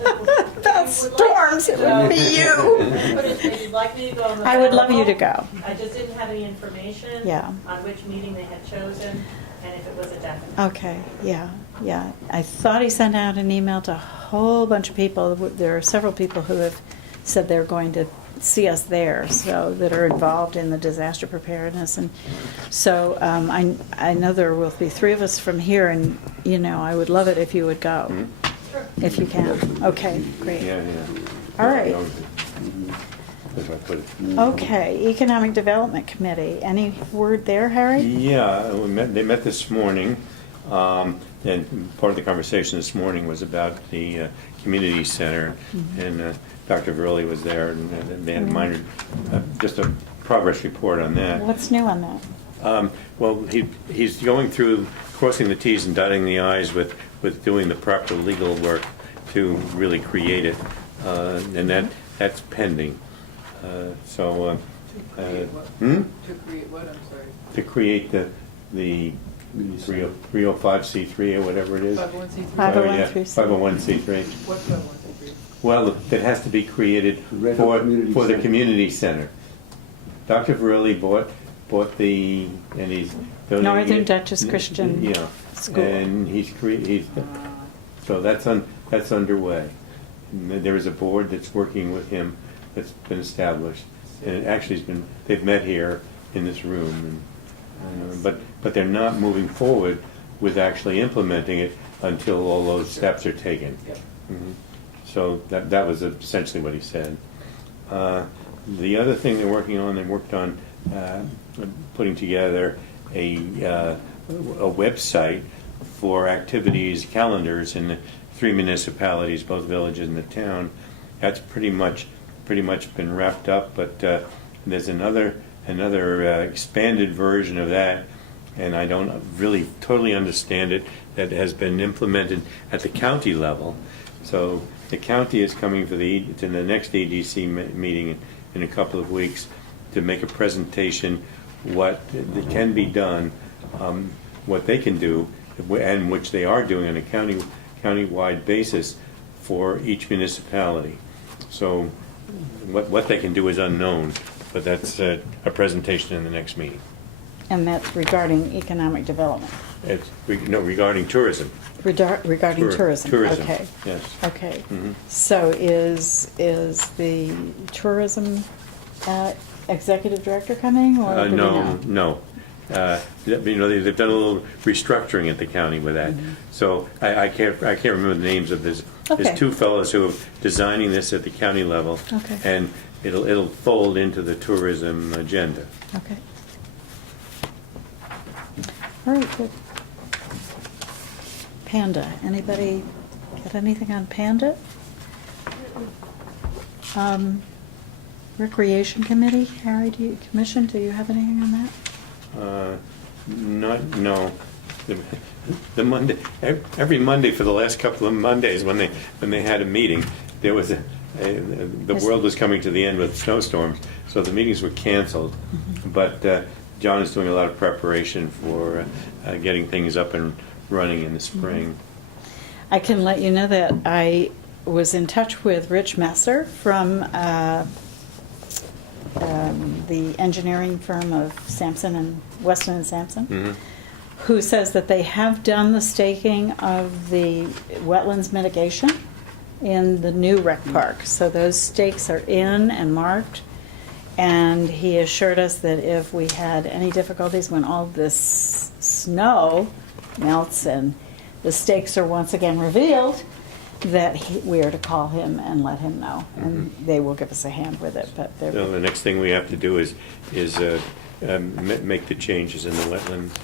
about About storms, it would be you. If you'd like me to go, I'm I would love you to available. go. I just didn't have any information Yeah. on which meeting they had chosen and if it was a definite. Okay, yeah, yeah. I thought he sent out an email to a whole bunch of people. There are several people who have said they're going to see us there, so that are involved in the disaster preparedness. And so I know there will be 3 of us from here, and, you know, I would love it if you would go, Sure. if you can. Okay, great. Yeah, yeah. All right. If I put it. Okay, Economic Development Committee. Any word there, Harry? Yeah, they met this morning, and part of the conversation this morning was about the community center, and Dr. Verley was there, and they had a minor, just a progress report on that. What's new on that? Well, he's going through, crossing the Ts and dotting the Is with doing the proper legal work to really create it, and that's pending. To create what? To create what, I'm sorry? To create the 305c3 or whatever it is. 501c3? 501c3. Oh, yeah, 501c3. What 501c3? Well, it has to be created Red for Hook Community the Center. community center. Dr. Verley bought and he's donating Northern it. Dutchess Christian Yeah, School. and so that's underway. And there is a board that's working with him that's been established, and it actually they've met here in this room, and, but they're not moving forward with actually implementing it until all those steps are taken. Yep. Mhm. So that was essentially what he said. The other thing they're working on, they worked on putting together a website for activities, calendars in the 3 municipalities, both villages and the town. That's pretty much been wrapped up, but there's another expanded version of that, and I don't really totally understand it, that has been implemented at the county level. So the county is coming to the next EDC meeting in a couple of weeks to make a presentation what can be done, what they can do, and which they are doing on a county-wide basis for each municipality. So what they can do is unknown, but that's a presentation in the next meeting. And that's regarding economic development. It's regarding tourism. Regarding tourism. Tourism. Okay. Yes. Okay. Mhm. So is the tourism executive director coming, or do we know? No. They've done a little restructuring at the county with that. So I can't remember the names of this. Okay. There's 2 fellows who are designing this at the county level. Okay. And it'll fold into the tourism agenda. Okay. All right, good. Panda. Anybody got anything on Panda? Recreation Committee, Harry, do you have anything on that? No. The Monday, every Monday for the last couple of Mondays when they had a meeting, there was the world was coming to the end with snowstorms, so the meetings were canceled. But John is doing a lot of preparation for getting things up and running in the spring. I can let you know that I was in touch with Rich Messer from the engineering firm of Sampson and Weston and Sampson, who says that they have done the staking of the wetlands mitigation in the new rec park. So those stakes are in and marked, and he assured us that if we had any difficulties when all this snow melts and the stakes are once again revealed, that we are to call him and let him know, and they will give us a hand with it. But So the next thing we have to do is make the changes in the wetlands,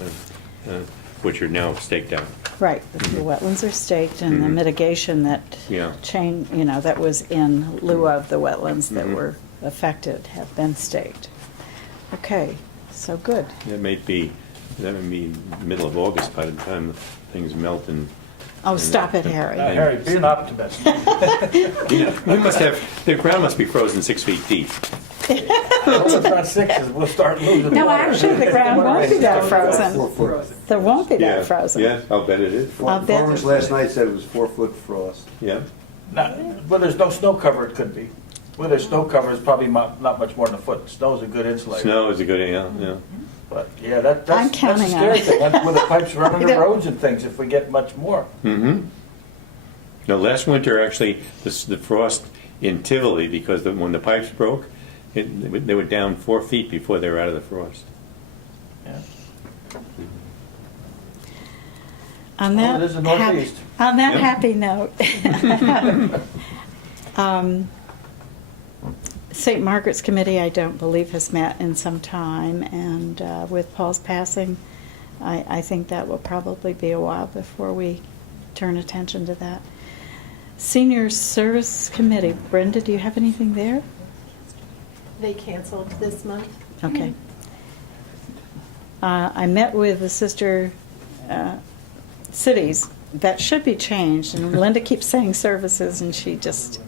which are now staked out. right, the wetlands are staked, and the mitigation that Yeah. that was in lieu of the wetlands that were affected have been staked. Okay, so good. That may be middle of August by the time things melt and. Oh, stop it, Harry. Harry, be an optimist. We must have, the ground must be frozen 6 feet deep. It's not 6, we'll start losing No, water. actually, the ground won't be that frozen. 4 foot. There won't be Yeah, that frozen. Yeah, I'll bet it is. I'll bet. Farmers last night said it was 4-foot frost. Yeah. Where there's no snow cover, it could be. Where there's snow cover, it's probably not much more than a foot. Snow's a good insulator. Snow is a good, yeah. But, yeah, that's I'm a counting on scary it. thing. That's where the pipes run I under don't- roads and things if we get much more. Mm-hmm. No, last winter, actually, the frost in Tivoli, because when the pipes broke, they were down 4 feet before they were out of the frost. Yeah. On Oh, that, it is the hap- Northeast. on that Yep. happy note, St. Margaret's Committee, I don't believe, has met in some time, and with Paul's passing, I think that will probably be a while before we turn attention to that. Senior Service Committee, Brenda, do you have anything there? They canceled this month. Okay. I met with the sister cities. That should be changed, and Linda keeps saying services, and she just,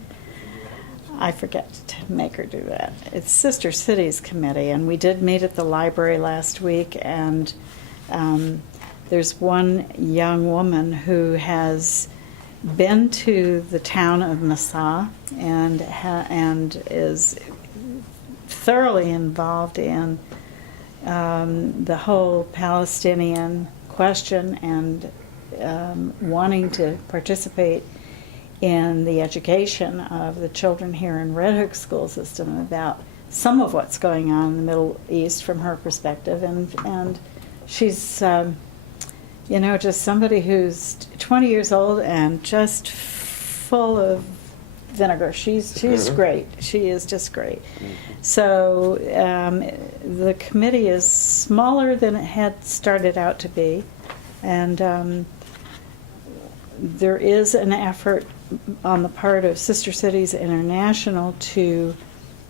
I forget to make her do that. It's Sister Cities Committee, and we did meet at the library last week, and there's one young woman who has been to the town of Nassau and is thoroughly involved in the whole Palestinian question and wanting to participate in the education of the children here in Red Hook school system about some of what's going on in the Middle East from her perspective, and she's just somebody who's 20 years old and just full of vinegar. She's great. She is just great. So the committee is smaller than it had started out to be, and there is an effort on the part of Sister Cities International to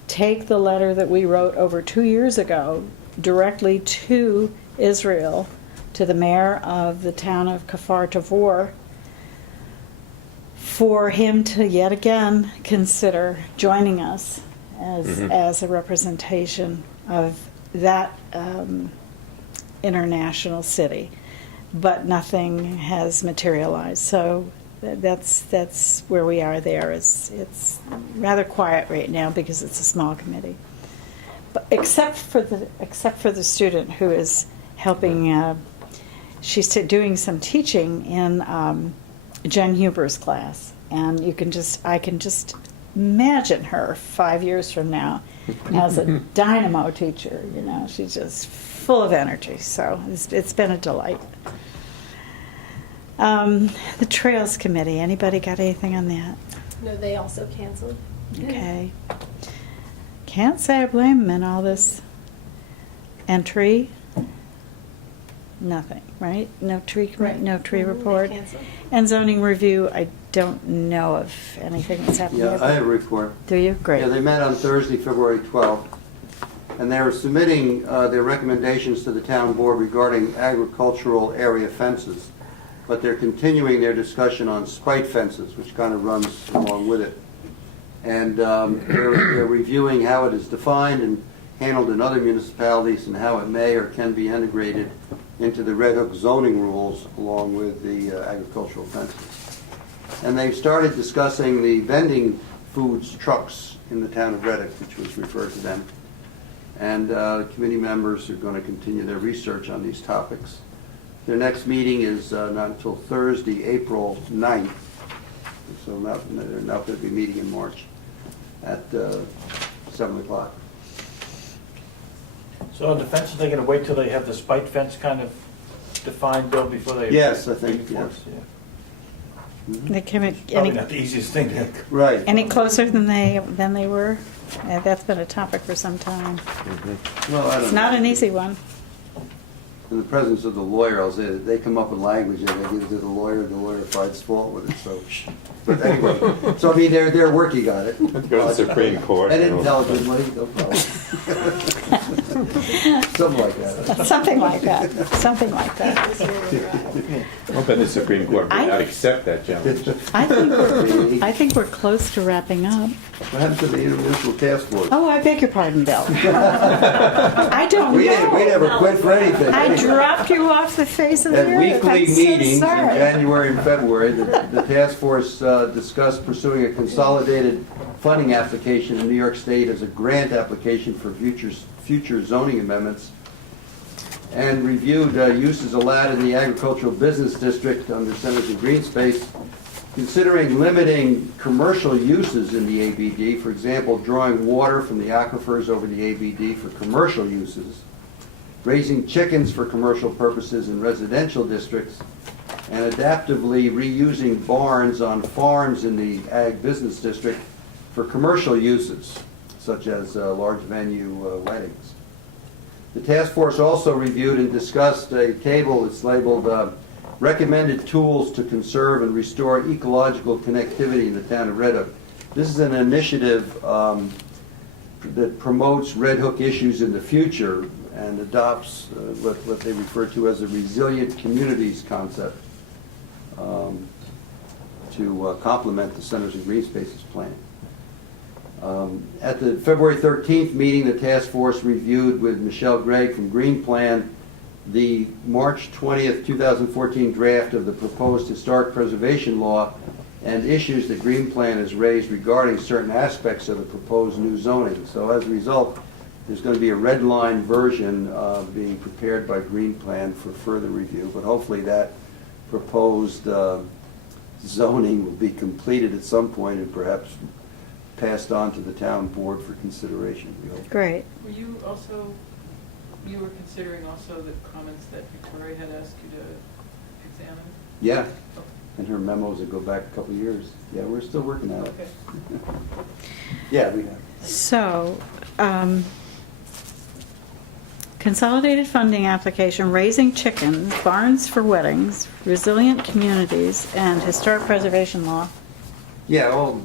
take the letter that we wrote over 2 years ago directly to Israel, to the mayor of the town of Kfar Tavor, for him to yet again consider joining us as a representation of that international city. But nothing has materialized, so that's where we are there. It's rather quiet right now because it's a small committee. But except for the student who is helping, she's doing some teaching in Jen Huber's class, and I can just imagine her 5 years from now as a dynamo teacher. She's just full of energy. So it's been a delight. The Trails Committee, anybody got anything on that? No, they also canceled. Okay. Can't say I blame them in all this. And tree? Nothing, right? No tree report. They canceled. And zoning review, I don't know of anything that's happening. Yeah, I have a report. Do you? Great. Yeah, they met on Thursday, February 12th, and they were submitting their recommendations to the town board regarding agricultural area fences, but they're continuing their discussion on spite fences, which kind of runs along with it. And they're reviewing how it is defined and handled in other municipalities and how it may or can be integrated into the Red Hook zoning rules along with the agricultural fences. And they've started discussing the vending foods trucks in the town of Red Hook, which was referred to them. And committee members are going to continue their research on these topics. Their next meeting is not until Thursday, April 9th. So they're not going to be meeting in March at 7 o'clock. So on the fence, are they going to wait till they have the spike fence kind of defined, Bill, before they? Yes, I think, enforce? yes. Yeah. They came Probably not the easiest thing to. Right. any closer than they were? That's been a topic for some time. Well, I don't It's know. not an easy one. In the presence of the lawyer, I'll say that they come up with language and they give it to the lawyer finds fault with it, so. But anyway, so I mean, they're working on it. Go to the Supreme Court. And intelligently, no problem. Something like that. Something like that, something like that. I'll bet the Supreme Court would I- not accept that challenge. I think we're close to wrapping up. What happened to the intermunicipal task force? Oh, I beg your pardon, Bill. I don't We know. never quit for anything. I dropped you off the face of the At earth. weekly I'm so meetings in sorry. January and February, the task force discussed pursuing a consolidated funding application in New York State as a grant application for future zoning amendments, and reviewed uses allowed in the agricultural business district under centers of green space, considering limiting commercial uses in the ABD, for example, drawing water from the aquifers over the ABD for commercial uses, raising chickens for commercial purposes in residential districts, and adaptively reusing barns on farms in the ag business district for commercial uses, such as large venue weddings. The task force also reviewed and discussed a table that's labeled Recommended Tools to Conserve and Restore Ecological Connectivity in the Town of Red Hook. This is an initiative that promotes Red Hook issues in the future and adopts what they refer to as a resilient communities concept to complement the Centers and Green Spaces plan. At the February 13th meeting, the task force reviewed with Michelle Gregg from Green Plan the March 20th, 2014 draft of the proposed historic preservation law and issues that Green Plan has raised regarding certain aspects of the proposed new zoning. So as a result, there's going to be a red line version being prepared by Green Plan for further review, but hopefully that proposed zoning will be completed at some point and perhaps passed on to the town board for consideration. We hope. Great. Were you also, you were considering also the comments that Victoria had asked you to examine? Yeah, and her memos that go back a couple of years. Yeah, we're still working on it. Okay. Yeah, we have. So, consolidated funding application, raising chickens, barns for weddings, resilient communities, and historic preservation law. Yeah, all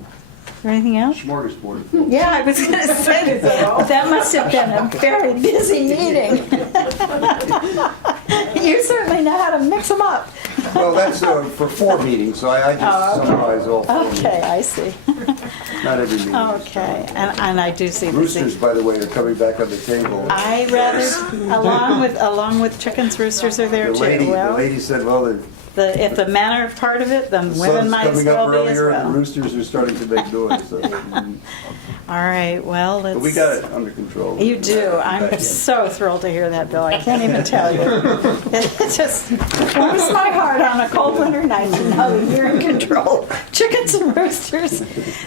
Is there anything else? smorgasbord. Yeah, I was going to say that must have been a very busy meeting. You certainly know how to mix them up. Well, that's for 4 meetings, so I just Oh, okay. summarize all 4 Okay, meetings. I see. Not every meeting. Okay, and I do see the Roosters, by the way, are coming back on the table. I rather, along with chickens, roosters are there The too. lady Well, said, well, if the men are part of it, then the women sun's might as coming up well be as earlier and the well. roosters are starting to make noise. So, All right, well, let's. but we got it under control. You do. Back I'm in. so thrilled to hear that, Bill. I can't even tell you. It just warms my heart on a cold winter night to know that you're in control. Chickens and roosters,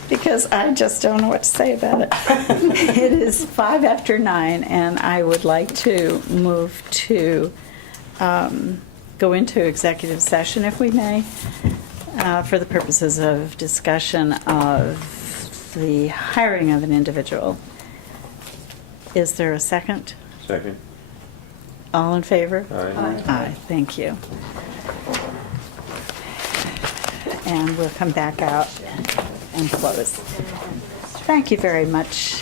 because I just don't know what to say about it. It is 5 after 9, and I would like to move to go into executive session, if we may, for the purposes of discussion of the hiring of an individual. Is there a second? Second. All in favor? Aye. Aye, thank you. And we'll come back out and close. Thank you very much.